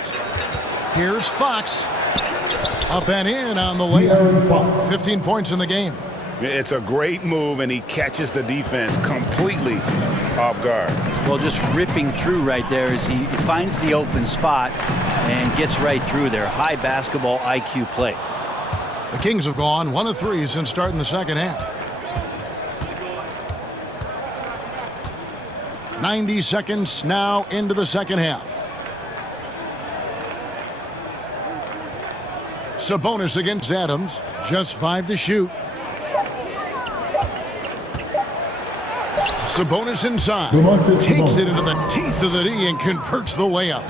Here's Fox. Up and in on the layup. 15 points in the game. It's a great move, and he catches the defense completely off guard. Well, just ripping through right there as he finds the open spot and gets right through there. High basketball IQ play. The Kings have gone 1 of 3 since starting the second half. 90 seconds now into the second half. Sabonis against Adams. Just 5 to shoot. Sabonis inside. Takes it into the teeth of the D and converts the layup.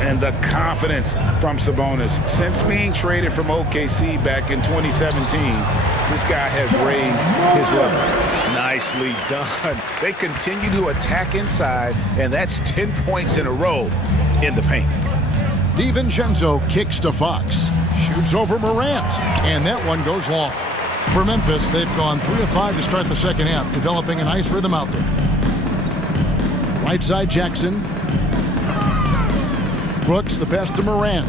And the confidence from Sabonis. Since being traded from OKC back in 2017, this guy has raised his level. Nicely done. They continue to attack inside, and that's 10 points in a row in the paint. DiVincenzo kicks to Fox. Shoots over Morant, and that one goes long. For Memphis, they've gone 3 of 5 to start the second half, developing a nice rhythm out there. Right side, Jackson. Brooks, the pass to Morant.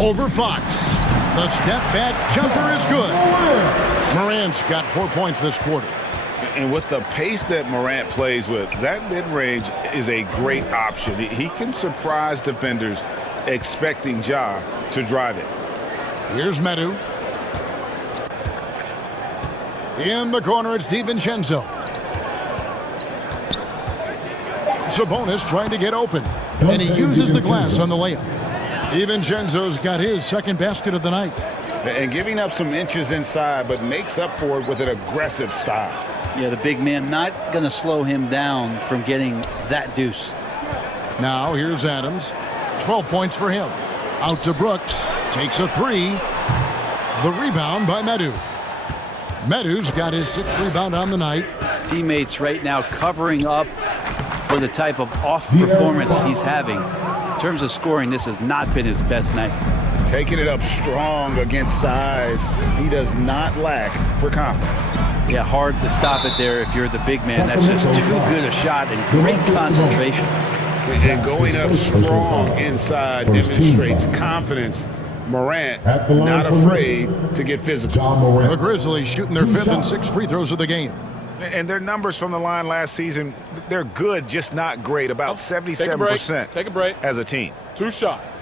Over Fox. The step back jumper is good. Morant's got 4 points this quarter. And with the pace that Morant plays with, that mid-range is a great option. He can surprise defenders expecting Ja to drive it. Here's Medu. In the corner, it's DiVincenzo. Sabonis trying to get open, and he uses the glass on the layup. DiVincenzo's got his second basket of the night. And giving up some inches inside, but makes up for it with an aggressive style. Yeah, the big man not going to slow him down from getting that deuce. Now here's Adams. 12 points for him. Out to Brooks. Takes a three. The rebound by Medu. Medu's got his 6th rebound on the night. Teammates right now covering up for the type of off performance he's having. In terms of scoring, this has not been his best night. Taking it up strong against size. He does not lack for confidence. Yeah, hard to stop it there if you're the big man. That's just too good a shot and great concentration. And going up strong inside demonstrates confidence. Morant not afraid to get physical. The Grizzlies shooting their 5th and 6th free throws of the game. And their numbers from the line last season, they're good, just not great. About 77% Take a break. as a team. 2 shots.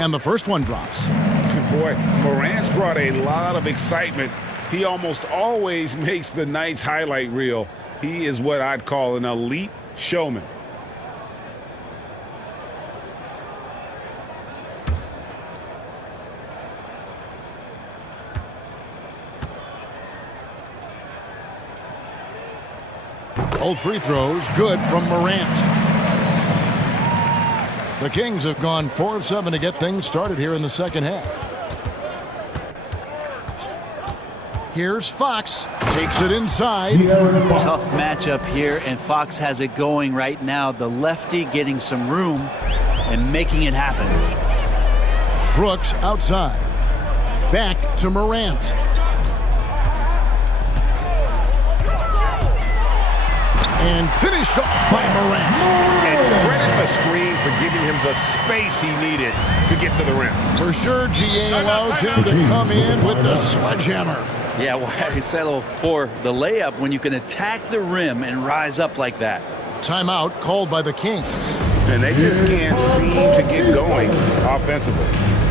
And the first one drops. Boy, Morant's brought a lot of excitement. He almost always makes the night's highlight reel. He is what I'd call an elite showman. Both free throws good from Morant. The Kings have gone 4 of 7 to get things started here in the second half. Here's Fox. Takes it inside. Tough matchup here, and Fox has it going right now. The lefty getting some room and making it happen. Brooks outside. Back to Morant. And finished off by Morant. And credit the screen for giving him the space he needed to get to the rim. For sure, GA allows him to come in with the sledgehammer. Yeah, why settle for the layup when you can attack the rim and rise up like that? Timeout called by the Kings. And they just can't seem to get going offensively.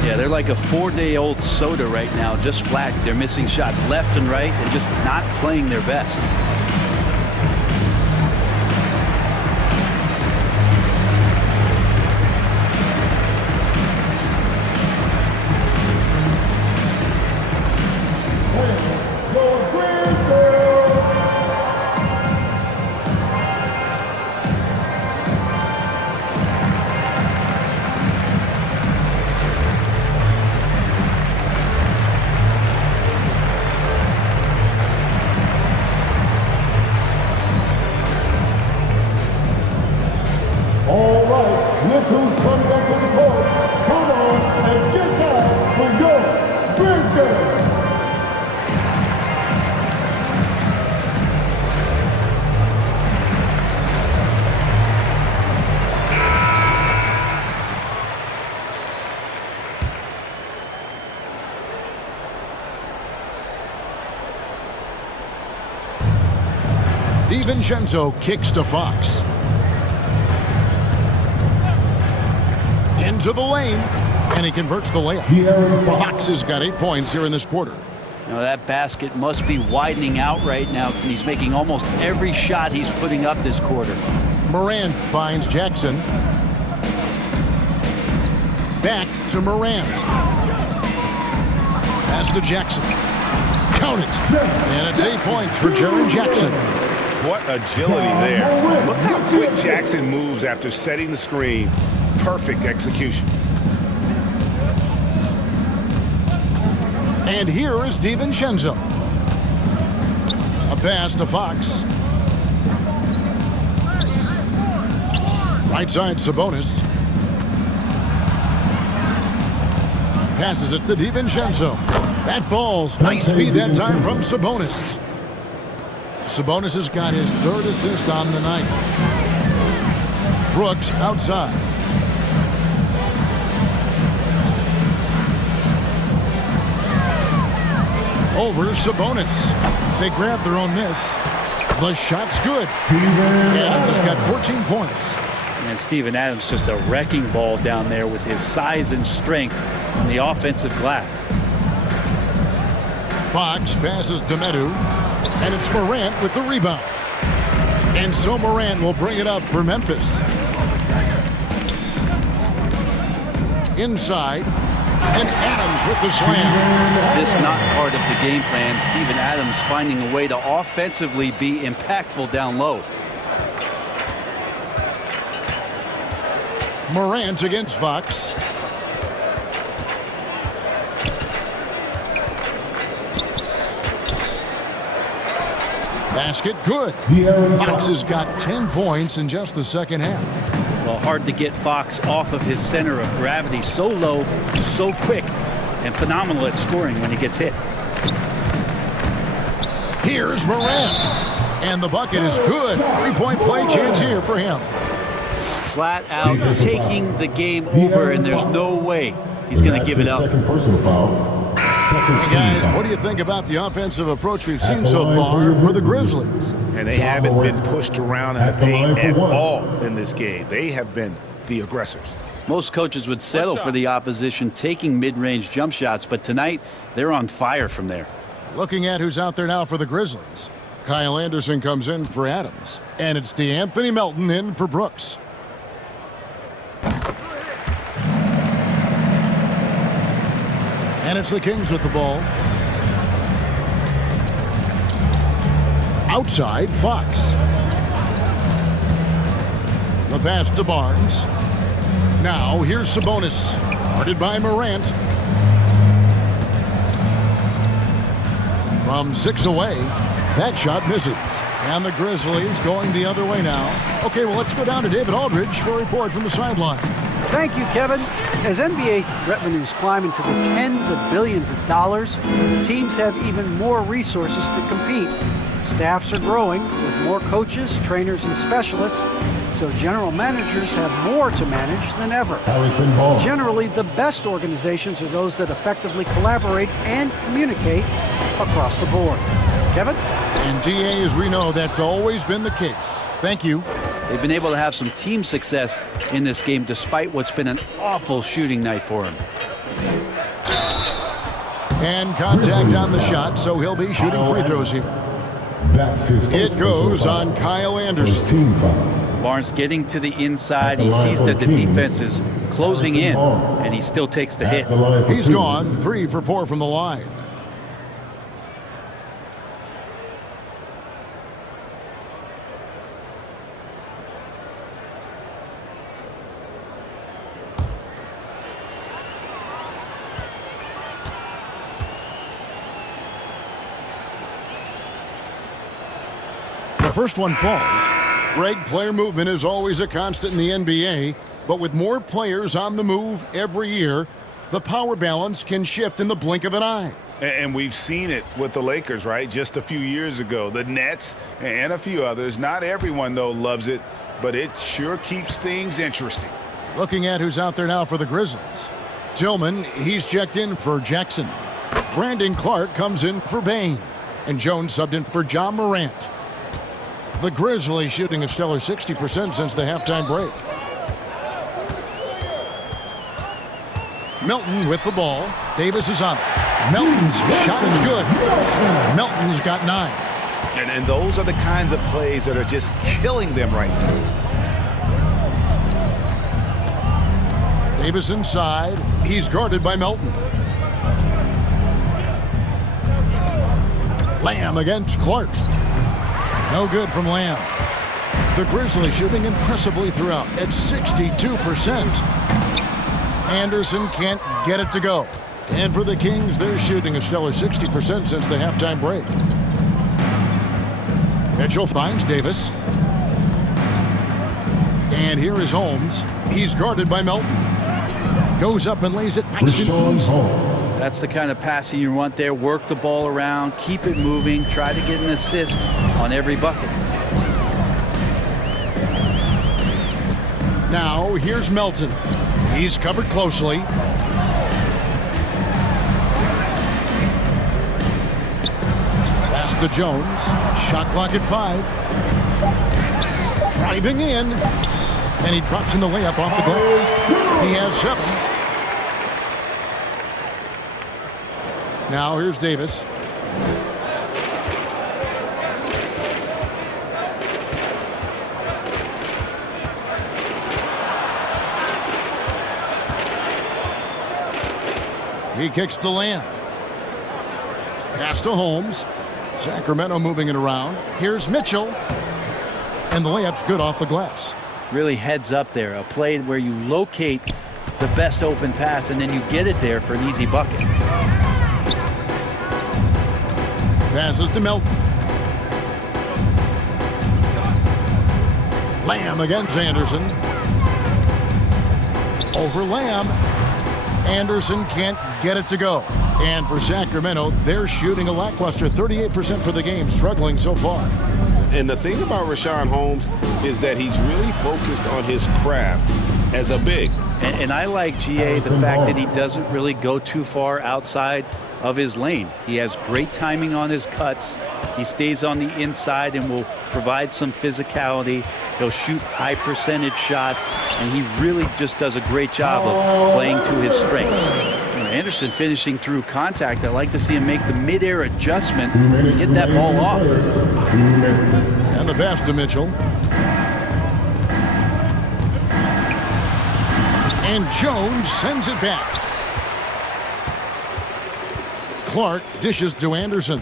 Yeah, they're like a 4-day-old soda right now, just flat. They're missing shots left and right and just not playing their best. DiVincenzo kicks to Fox. Into the lane, and he converts the layup. Fox has got 8 points here in this quarter. Now that basket must be widening out right now, and he's making almost every shot he's putting up this quarter. Morant finds Jackson. Back to Morant. Pass to Jackson. Count it. And it's 8 points for Jiren Jackson. What agility there. Look how quick Jackson moves after setting the screen. Perfect execution. And here is DiVincenzo. A pass to Fox. Right side Sabonis. Passes it to DiVincenzo. That falls. Nice feed that time from Sabonis. Sabonis has got his 3rd assist on the night. Brooks outside. Over Sabonis. They grab their own miss. The shot's good. Adams has got 14 points. And Steven Adams just a wrecking ball down there with his size and strength on the offensive glass. Fox passes to Medu, and it's Morant with the rebound. And so Morant will bring it up for Memphis. Inside, And Adams with the slam. This not part of the game plan. Steven Adams finding a way to offensively be impactful down low. Morant against Fox. Basket good. Fox has got 10 points in just the second half. Well, hard to get Fox off of his center of gravity. So low, so quick, and phenomenal at scoring when he gets hit. Here's Morant. And the bucket is good. 3-point play chance here for him. Flat out taking the game over, and there's no way he's going to give it up. Hey guys, what do you think about the offensive approach we've seen so far for the Grizzlies? And they haven't been pushed around in the paint at all in this game. They have been the aggressors. Most coaches would settle for the opposition taking mid-range jump shots, but tonight they're on fire from there. Looking at who's out there now for the Grizzlies. Kyle Anderson comes in for Adams. And it's DeAnthony Melton in for Brooks. And it's the Kings with the ball. Outside, Fox. The pass to Barnes. Now, here's Sabonis. Guarded by Morant. From 6 away, that shot misses. And the Grizzlies going the other way now. Okay, well, let's go down to David Aldridge for a report from the sideline. Thank you, Kevin. As NBA revenues climb into the tens of billions of dollars, teams have even more resources to compete. Staffs are growing with more coaches, trainers, and specialists, so general managers have more to manage than ever. Generally, the best organizations are those that effectively collaborate and communicate across the board. Kevin? And DA, as we know, that's always been the case. Thank you. They've been able to have some team success in this game despite what's been an awful shooting night for him. And contact on the shot, so he'll be shooting free throws here. It goes on Kyle Anderson. Barnes getting to the inside. He sees that the defense is closing in, and he still takes the hit. He's gone 3 for 4 from the line. The first one falls. Greg, player movement is always a constant in the NBA, but with more players on the move every year, the power balance can shift in the blink of an eye. And we've seen it with the Lakers, right? Just a few years ago. The Nets and a few others. Not everyone, though, loves it, but it sure keeps things interesting. Looking at who's out there now for the Grizzlies. Tillman, he's checked in for Jackson. Brandon Clark comes in for Bain. And Jones subbed in for John Morant. The Grizzlies shooting a stellar 60% since the halftime break. Melton with the ball. Davis is on it. Melton's shot is good. Melton's got 9. And those are the kinds of plays that are just killing them right now. Davis inside. He's guarded by Melton. Lamb against Clark. No good from Lamb. The Grizzlies shooting impressively throughout at 62%. Anderson can't get it to go. And for the Kings, they're shooting a stellar 60% since the halftime break. Mitchell finds Davis. And here is Holmes. He's guarded by Melton. Goes up and lays it nice and easy. That's the kind of passing you want there. Work the ball around, keep it moving, try to get an assist on every bucket. Now, here's Melton. He's covered closely. Pass to Jones. Shot clock at 5. Driving in. And he drops in the layup off the glass. He has 7. Now here's Davis. He kicks to Lamb. Pass to Holmes. Sacramento moving it around. Here's Mitchell. And the layup's good off the glass. Really heads up there. A play where you locate the best open pass and then you get it there for an easy bucket. Passes to Melton. Lamb against Anderson. Over Lamb. Anderson can't get it to go. And for Sacramento, they're shooting a lackluster 38% for the game, struggling so far. And the thing about Richaun Holmes is that he's really focused on his craft as a big. And I like GA the fact that he doesn't really go too far outside of his lane. He has great timing on his cuts. He stays on the inside and will provide some physicality. He'll shoot high percentage shots, and he really just does a great job of playing to his strengths. Anderson finishing through contact. I like to see him make the mid-air adjustment and get that ball off. And the pass to Mitchell. And Jones sends it back. Clark dishes to Anderson.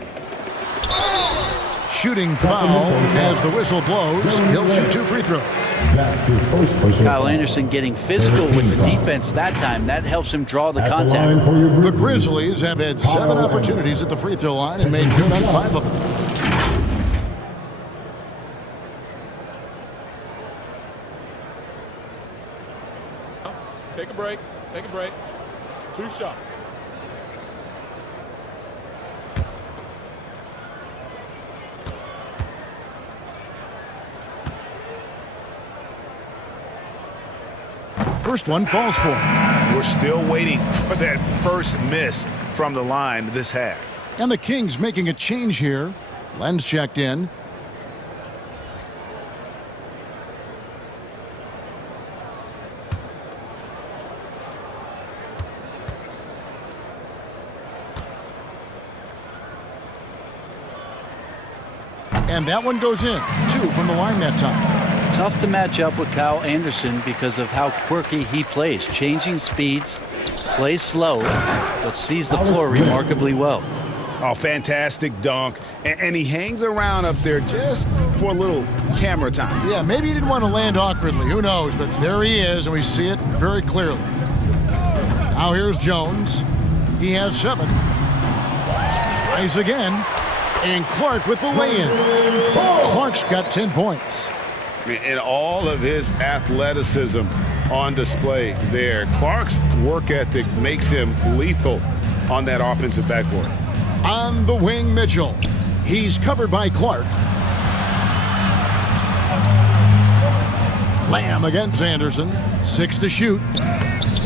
Shooting foul as the whistle blows. He'll shoot 2 free throws. That's his first personal Kyle foul. Anderson getting physical with the defense that time. That helps him draw the contact. The Grizzlies have had 7 opportunities at the free throw line and made good on 5 of them. Take a break. Take a break. 2 shots. First one falls for him. We're still waiting for that first miss from the line this half. And the Kings making a change here. Len's checked in. And that one goes in. 2 from the line that time. Tough to match up with Kyle Anderson because of how quirky he plays. Changing speeds, plays slow, but sees the floor remarkably well. Oh, fantastic dunk. And he hangs around up there just for a little camera time. Yeah, maybe he didn't want to land awkwardly. Who knows? But there he is, and we see it very clearly. Now here's Jones. He has 7. Tries again. And Clark with the lay-in. Clark's got 10 points. And all of his athleticism on display there. Clark's work ethic makes him lethal on that offensive backboard. On the wing, Mitchell. He's covered by Clark. Lamb against Anderson. 6 to shoot.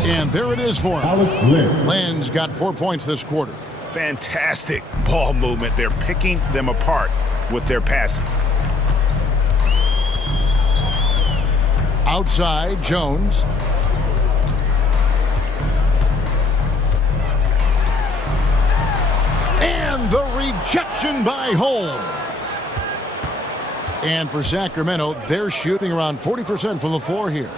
And there it is for him. Len's got 4 points this quarter. Fantastic ball movement. They're picking them apart with their passing. Outside, Jones. And the rejection by Holmes. And for Sacramento, they're shooting around 40% from the floor here.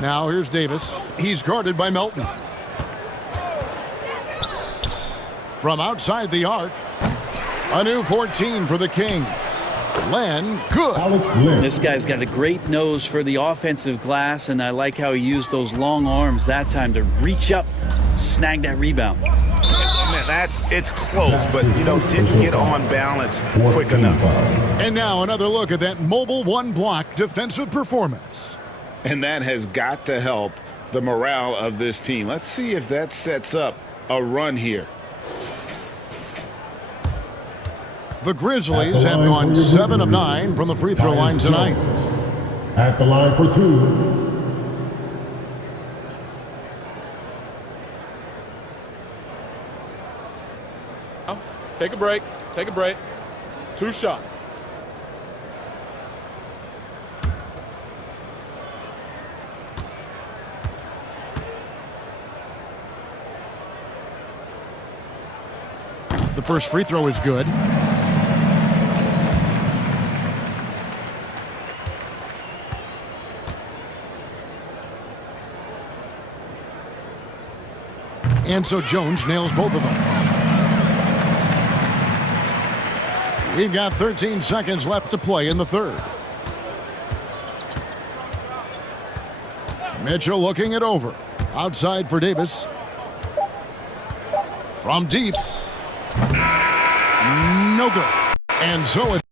Now here's Davis. He's guarded by Melton. From outside the arc, a new 14 for the Kings. Len, good. This guy's got a great nose for the offensive glass, and I like how he used those long arms that time to reach up, snag that rebound. Man, it's close, but didn't get on balance quick enough. And now another look at that mobile 1-block defensive performance. And that has got to help the morale of this team. Let's see if that sets up a run here. The Grizzlies have gone 7 of 9 from the free throw line tonight. At the line for 2. Take a break. Take a break. 2 shots. The first free throw is good. And so Jones nails both of them. We've got 13 seconds left to play in the third. Mitchell looking it over. Outside for Davis. From deep. No good. And so it's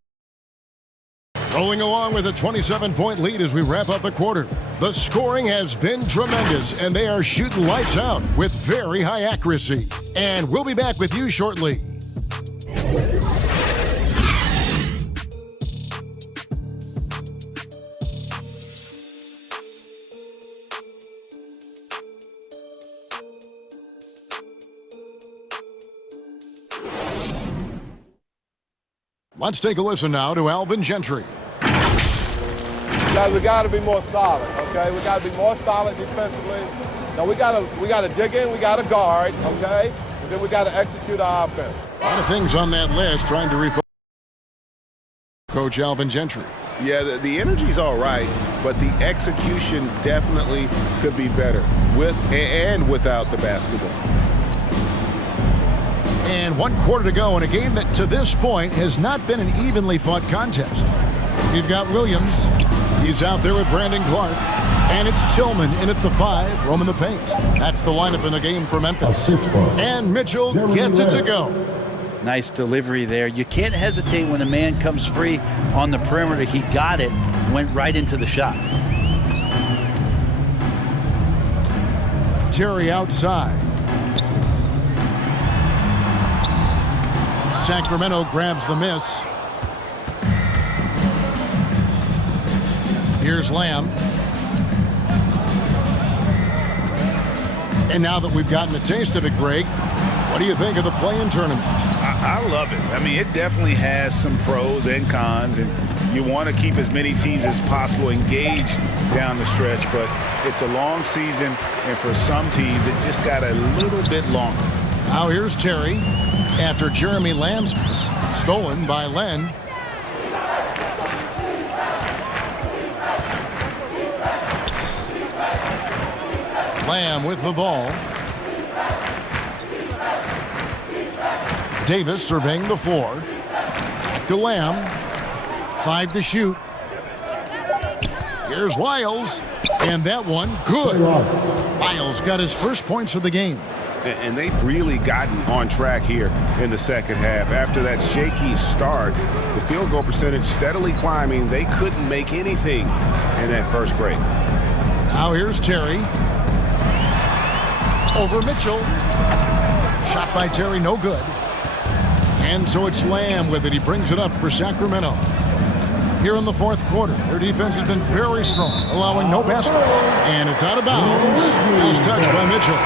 rolling along with a 27-point lead as we wrap up the quarter. The scoring has been tremendous, and they are shooting lights out with very high accuracy. And we'll be back with you shortly. Let's take a listen now to Alvin Gentry. Guys, we got to be more solid, okay? We got to be more solid defensively. Now we got to dig in, we got to guard, okay? And then we got to execute our offense. A lot of things on that list trying to refocus Coach Alvin Gentry. Yeah, the energy's all right, but the execution definitely could be better with and without the basketball. And 1 quarter to go in a game that to this point has not been an evenly fought contest. We've got Williams. He's out there with Brandon Clark. And it's Tillman in at the 5, roaming the paint. That's the lineup in the game for Memphis. And Mitchell gets it to go. Nice delivery there. You can't hesitate when a man comes free on the perimeter. He got it, went right into the shot. Terry outside. Sacramento grabs the miss. Here's Lamb. And now that we've gotten a taste of it, Greg, what do you think of the play-in tournament? I love it. I mean, it definitely has some pros and cons, and you want to keep as many teams as possible engaged down the stretch, but it's a long season, and for some teams, it just got a little bit longer. Now here's Terry after Jeremy Lamb's miss, stolen by Len. Lamb with the ball. Davis surveying the floor. Back to Lamb. 5 to shoot. Here's Lyles. And that one, good. Lyles got his first points of the game. And they've really gotten on track here in the second half. After that shaky start, the field goal percentage steadily climbing. They couldn't make anything in that first break. Now here's Terry. Over Mitchell. Shot by Terry, no good. And so it's Lamb with it. He brings it up for Sacramento. Here in the fourth quarter, their defense has been very strong, allowing no baskets. And it's out of bounds. Nice touch by Mitchell.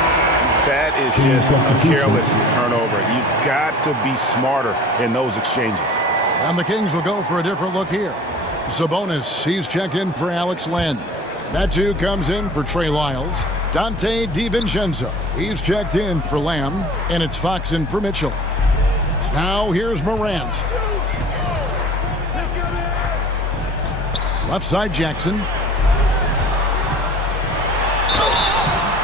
That is just a careless turnover. You've got to be smarter in those exchanges. And the Kings will go for a different look here. Sabonis, he's checked in for Alex Len. Metu comes in for Trey Lyles. Dante DiVincenzo, he's checked in for Lamb. And it's Fox in for Mitchell. Now here's Morant. Left side Jackson.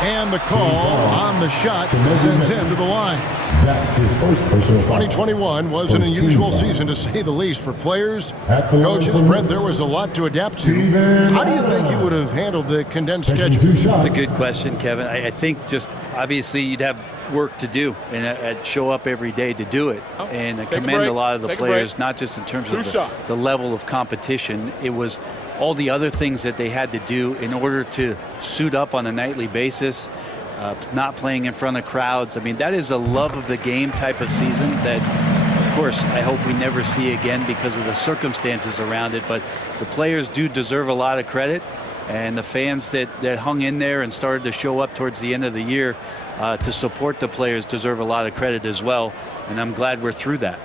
And the call on the shot sends him to the line. That's his first personal foul. 2021 was an unusual season, to say the least, for players, coaches. Brett, there was a lot to adapt to. How do you think you would have handled the condensed schedule? That's a good question, Kevin. I think just obviously you'd have work to do and I'd show up every day to do it. And I commend a lot of the players, not just in terms of the level of competition. It was all the other things that they had to do in order to suit up on a nightly basis, not playing in front of crowds. I mean, that is a love of the game type of season that, of course, I hope we never see again because of the circumstances around it. But the players do deserve a lot of credit, and the fans that hung in there and started to show up towards the end of the year to support the players deserve a lot of credit as well. And I'm glad we're through that.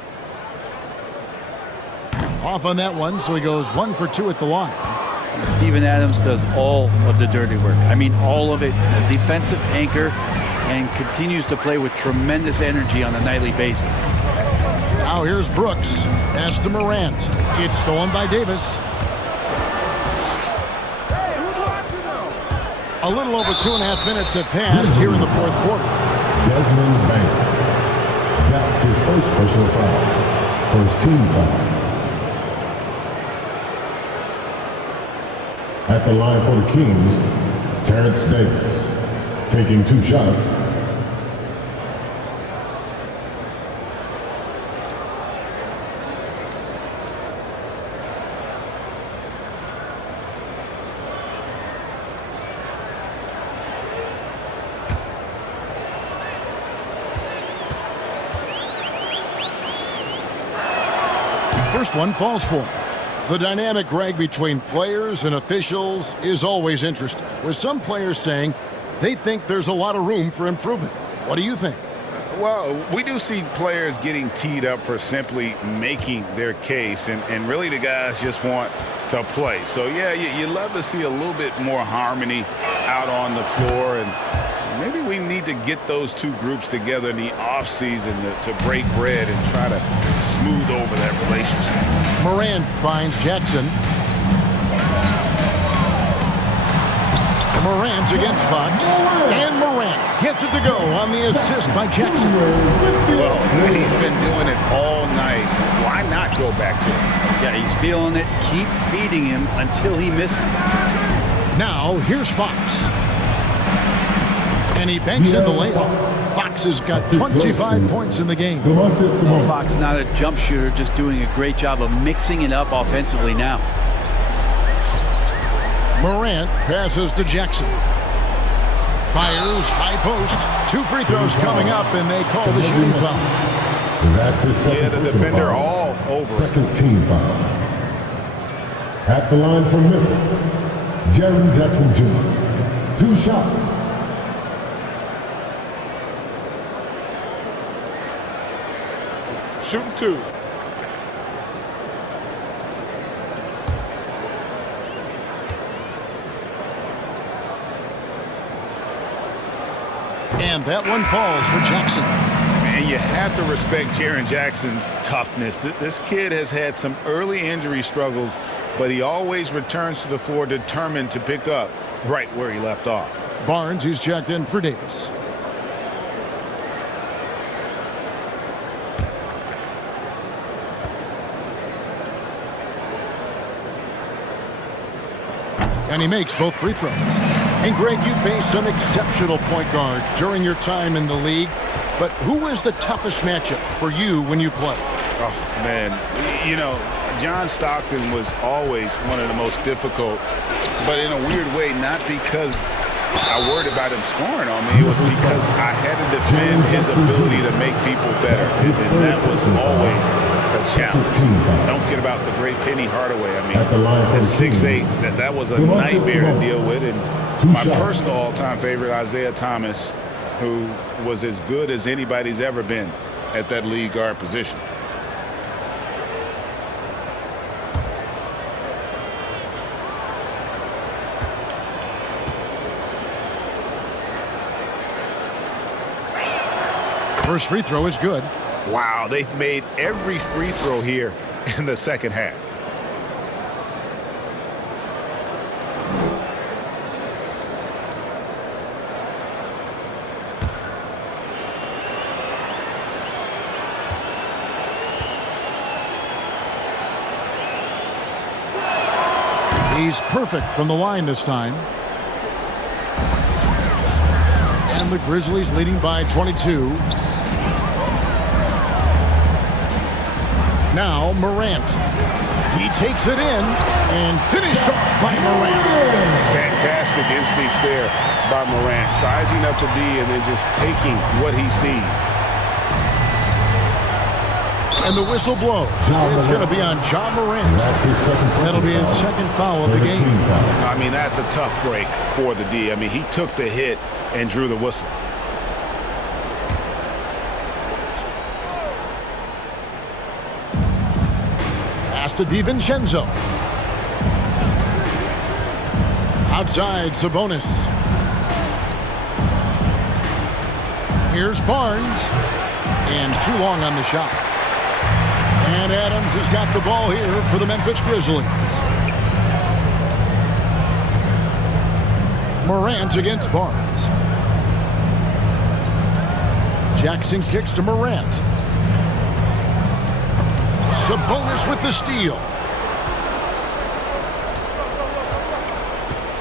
Off on that one, so he goes 1 for 2 at the line. And Steven Adams does all of the dirty work. I mean, all of it. A defensive anchor, and continues to play with tremendous energy on a nightly basis. Now here's Brooks. Pass to Morant. It's stolen by Davis. A little over 2.5 minutes have passed here in the fourth quarter. Desmond Baker. That's his first personal foul. First team foul. At the line for the Kings, Terrence Davis, taking 2 shots. First one falls for him. The dynamic, Greg, between players and officials is always interesting, with some players saying they think there's a lot of room for improvement. What do you think? Well, we do see players getting teed up for simply making their case, and really the guys just want to play. So, yeah, you love to see a little bit more harmony out on the floor, and maybe we need to get those two groups together in the offseason to break bread and try to smooth over that relationship. Morant finds Jackson. Morant against Fox. And Morant gets it to go on the assist by Jackson. Well, he's been doing it all night. Why not go back to him? Yeah, he's feeling it. Keep feeding him until he misses. Now, here's Fox. And he banks in the layup. Fox has got 25 points in the game. Fox not a jump shooter, just doing a great job of mixing it up offensively now. Morant passes to Jackson. Fires, high post. 2 free throws coming up, and they call the shooting foul. That's his second the defender foul. all over. Second team foul. At the line for Memphis, Jiren Jackson Jr. 2 shots. Shooting 2. And that one falls for Jackson. And you have to respect Jiren Jackson's toughness. This kid has had some early injury struggles, but he always returns to the floor determined to pick up right where he left off. Barnes, he's checked in for Davis. And he makes both free throws. And Greg, you faced some exceptional point guards during your time in the league, but who was the toughest matchup for you when you played? Oh, man. You know, John Stockton was always one of the most difficult, but in a weird way, not because I worried about him scoring on me. It was because I had to defend his ability to make people better, and that was always a challenge. Don't forget about the great Penny Hardaway. I mean, at 6'8", that was a nightmare to deal with. And my personal all-time favorite, Isaiah Thomas, who was as good as anybody's ever been at that lead guard position. First free throw is good. Wow, they've made every free throw here in the second half. He's perfect from the line this time. And the Grizzlies leading by 22. Now Morant. He takes it in and finished off by Morant. Fantastic instincts there by Morant. Sizing up the D and then just taking what he sees. And the whistle blows. It's going to be on Ja Morant. That'll be his second foul of the game. I mean, that's a tough break for the D. I mean, he took the hit and drew the whistle. Pass to DiVincenzo. Outside, Sabonis. Here's Barnes. And too long on the shot. And Adams has got the ball here for the Memphis Grizzlies. Morant against Barnes. Jackson kicks to Morant. Sabonis with the steal.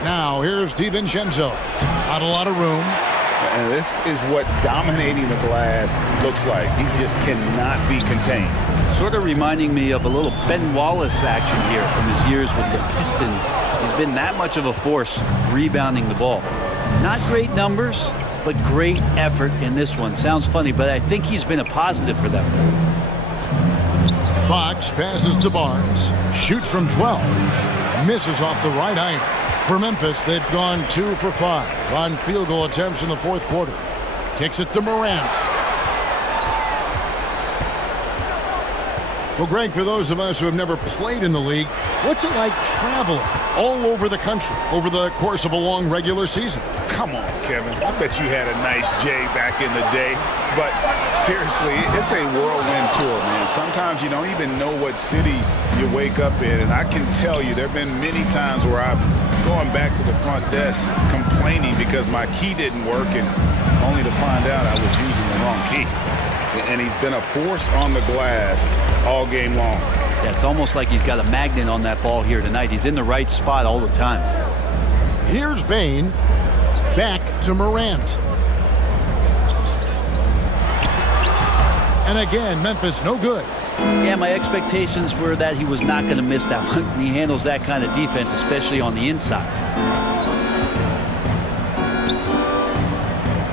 Now here's DiVincenzo. Not a lot of room. And this is what dominating the glass looks like. He just cannot be contained. Sort of reminding me of a little Ben Wallace action here from his years with the Pistons. He's been that much of a force rebounding the ball. Not great numbers, but great effort in this one. Sounds funny, but I think he's been a positive for them. Fox passes to Barnes. Shoots from 12. Misses off the right eye. For Memphis, they've gone 2 for 5 on field goal attempts in the fourth quarter. Kicks it to Morant. Well, Greg, for those of us who have never played in the league, what's it like traveling all over the country over the course of a long regular season? Come on, Kevin. I bet you had a nice J back in the day. But seriously, it's a whirlwind tour, man. Sometimes you don't even know what city you wake up in. And I can tell you there have been many times where I'm going back to the front desk complaining because my key didn't work, and only to find out I was using the wrong key. And he's been a force on the glass all game long. Yeah, it's almost like he's got a magnet on that ball here tonight. He's in the right spot all the time. Here's Bain. Back to Morant. And again, Memphis no good. Yeah, my expectations were that he was not going to miss that one. He handles that kind of defense, especially on the inside.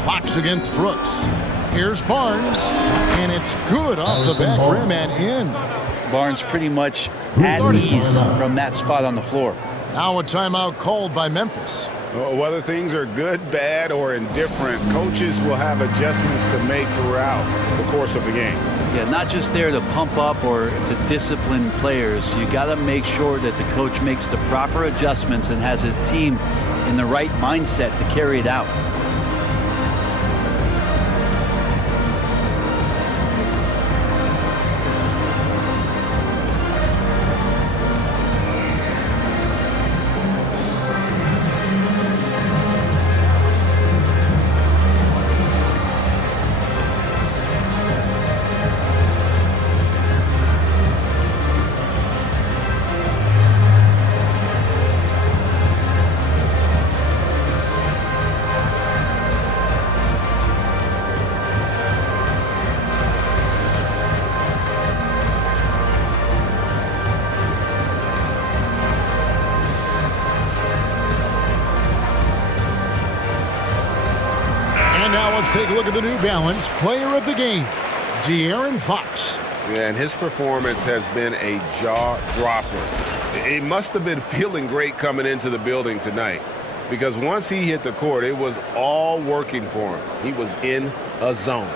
Fox against Brooks. Here's Barnes, and it's good off the back rim and in. Barnes pretty much at ease from that spot on the floor. Now a timeout called by Memphis. Whether things are good, bad, or indifferent, coaches will have adjustments to make throughout the course of the game. Yeah, not just there to pump up or to discipline players. You got to make sure that the coach makes the proper adjustments and has his team in the right mindset to carry it out. Take a look at the New Balance player of the game, Jiren Fox. Yeah, and his performance has been a jaw-dropper. He must have been feeling great coming into the building tonight, because once he hit the court, it was all working for him. He was in a zone.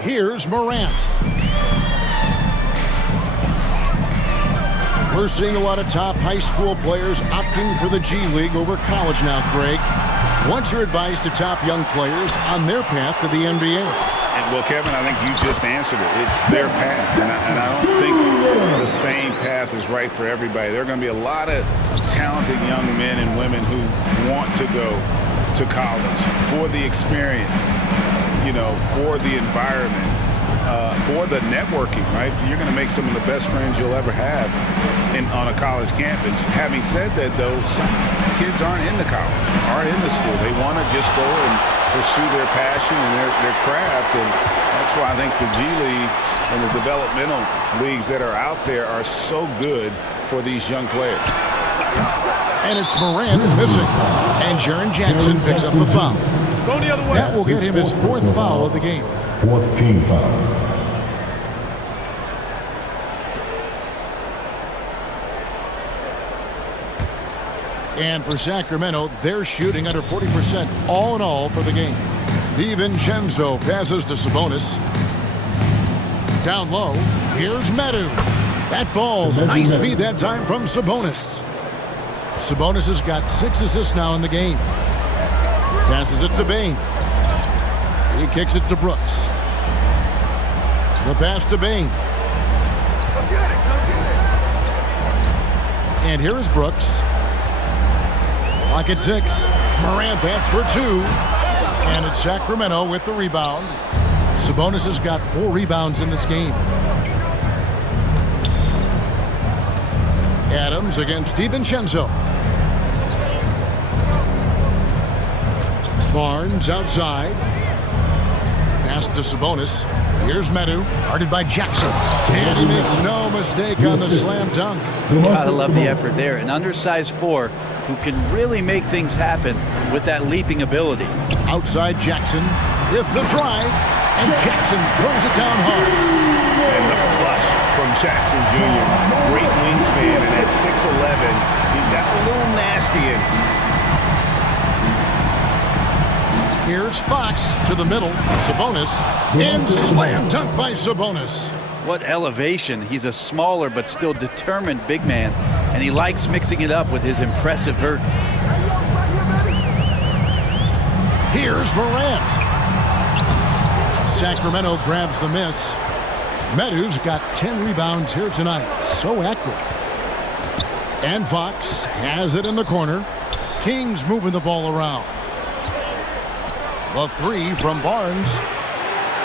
Here's Morant. We're seeing a lot of top high school players opting for the G League over college now, Greg. What's your advice to top young players on their path to the NBA? Well, Kevin, I think you just answered it. It's their path, and I don't think the same path is right for everybody. There are going to be a lot of talented young men and women who want to go to college for the experience, you know, for the environment, for the networking, right? You're going to make some of the best friends you'll ever have on a college campus. Having said that, though, some kids aren't into college, aren't into school. They want to just go and pursue their passion and their craft, and that's why I think the G League and the developmental leagues that are out there are so good for these young players. And it's Morant missing, and Jiren Jackson picks up the foul. Go the other way. That will get him his fourth foul of the game. Fourth team foul. And for Sacramento, they're shooting under 40% all in all for the game. DiVincenzo passes to Sabonis. Down low, here's Medu. That falls. Nice feed that time from Sabonis. Sabonis has got 6 assists now in the game. Passes it to Bain. He kicks it to Brooks. The pass to Bain. And here is Brooks. Clock at 6. Morant bats for 2. And it's Sacramento with the rebound. Sabonis has got 4 rebounds in this game. Adams against DiVincenzo. Barnes outside. Pass to Sabonis. Here's Medu, guarded by Jackson. And he makes no mistake on the slam dunk. Gotta love the effort there. An undersized 4 who can really make things happen with that leaping ability. Outside Jackson with the drive, and Jackson throws it down hard. And the flush from Jackson Jr. Great wingspan, and at 6'11", he's got a little nasty in him. Here's Fox to the middle. Sabonis. And slam dunk by Sabonis. What elevation. He's a smaller but still determined big man, and he likes mixing it up with his impressive vert. Here's Morant. Sacramento grabs the miss. Medu's got 10 rebounds here tonight. So active. And Fox has it in the corner. Kings moving the ball around. The 3 from Barnes.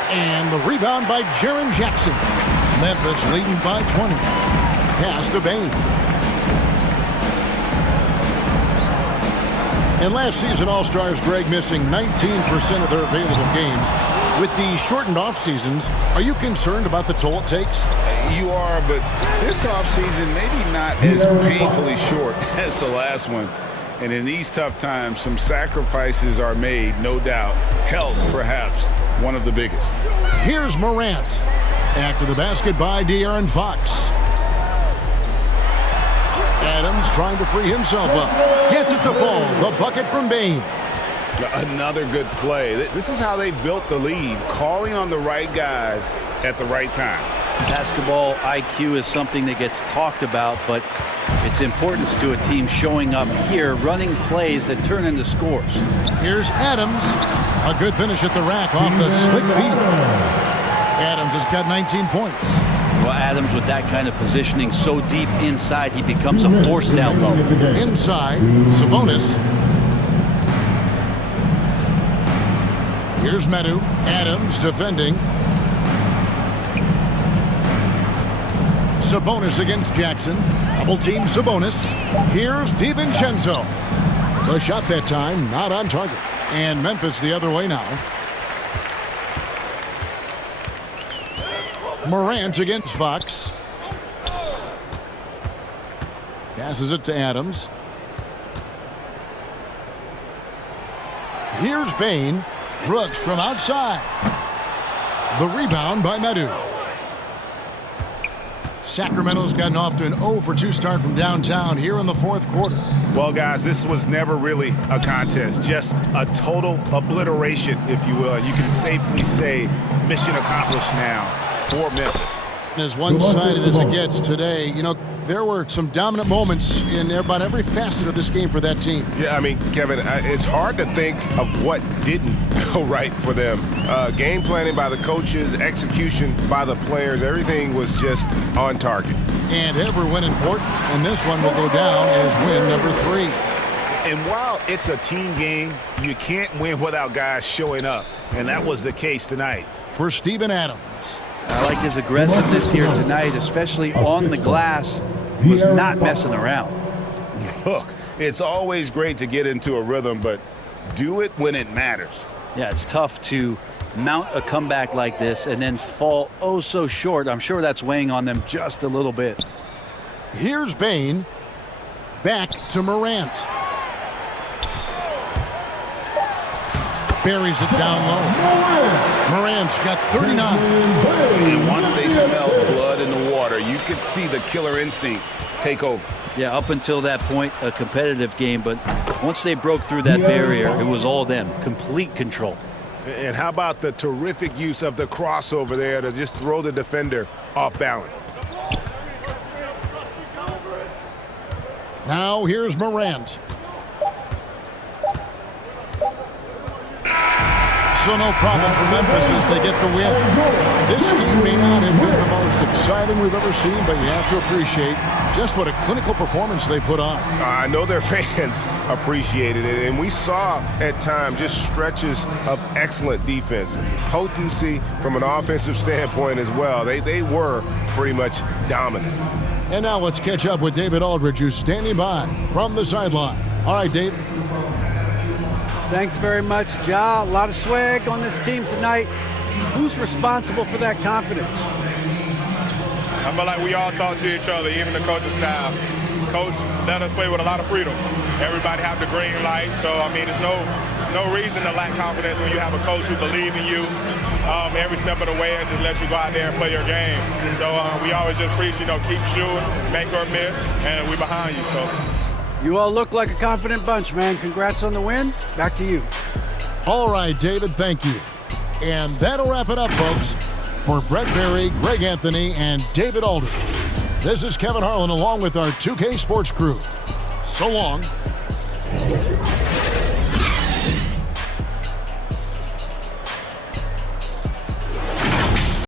And the rebound by Jiren Jackson. Memphis leading by 20. Pass to Bain. And last season, All-Stars Greg missing 19% of their available games. With the shortened off-seasons, are you concerned about the toll it takes? You are, but this offseason maybe not as painfully short as the last one. And in these tough times, some sacrifices are made, no doubt. Health, perhaps, one of the biggest. Here's Morant. After the basket by De'Aaron Fox. Adams trying to free himself up. Gets it to fall. The bucket from Bain. Another good play. This is how they built the lead, calling on the right guys at the right time. Basketball IQ is something that gets talked about, but its importance to a team showing up here, running plays that turn into scores. Here's Adams. A good finish at the rack off the slick feet. Adams has got 19 points. Well, Adams with that kind of positioning so deep inside, he becomes a force down low. Inside, Sabonis. Here's Medu. Adams defending. Sabonis against Jackson. Double team Sabonis. Here's DiVincenzo. The shot that time not on target. And Memphis the other way now. Morant against Fox. Passes it to Adams. Here's Bain. Brooks from outside. The rebound by Medu. Sacramento's gotten off to an 0-for-2 start from downtown here in the 4th quarter. Well, guys, this was never really a contest, just a total obliteration, if you will. And you can safely say mission accomplished now for Memphis. As one-sided as it gets today, you know, there were some dominant moments in about every facet of this game for that team. Yeah, I mean, Kevin, it's hard to think of what didn't go right for them. Game planning by the coaches, execution by the players, everything was just on target. And every win important, and this one will go down as win number 3. And while it's a team game, you can't win without guys showing up, and that was the case tonight. For Steven Adams. I like his aggressiveness here tonight, especially on the glass. He was not messing around. Look, it's always great to get into a rhythm, but do it when it matters. Yeah, it's tough to mount a comeback like this and then fall oh so short. I'm sure that's weighing on them just a little bit. Here's Bain. Back to Morant. Buries it down low. Morant's got 39. And once they smelled blood in the water, you could see the killer instinct take over. Yeah, up until that point, a competitive game, but once they broke through that barrier, it was all them. Complete control. And how about the terrific use of the crossover there to just throw the defender off balance? Now here's Morant. So no problem for Memphis as they get the win. This game may not have been the most exciting we've ever seen, but you have to appreciate just what a clinical performance they put on. I know their fans appreciated it, and we saw at times just stretches of excellent defense, potency from an offensive standpoint as well. They were pretty much dominant. And now let's catch up with David Aldridge, who's standing by from the sideline. All right, Dave. Thanks very much, Ja. A lot of swag on this team tonight. Who's responsible for that confidence? I feel like we all talk to each other, even the coaching staff. Coach let us play with a lot of freedom. Everybody have the green light, so I mean, there's no reason to lack confidence when you have a coach who believes in you every step of the way and just let you go out there and play your game. So we always just preach, keep shooting, make or miss, and we behind you. So. You all look like a confident bunch, man. Congrats on the win. Back to you. All right, David, thank you. And that'll wrap it up, folks. For Brett Berry, Greg Anthony, and David Aldridge, this is Kevin Harlan along with our 2K Sports crew. So long.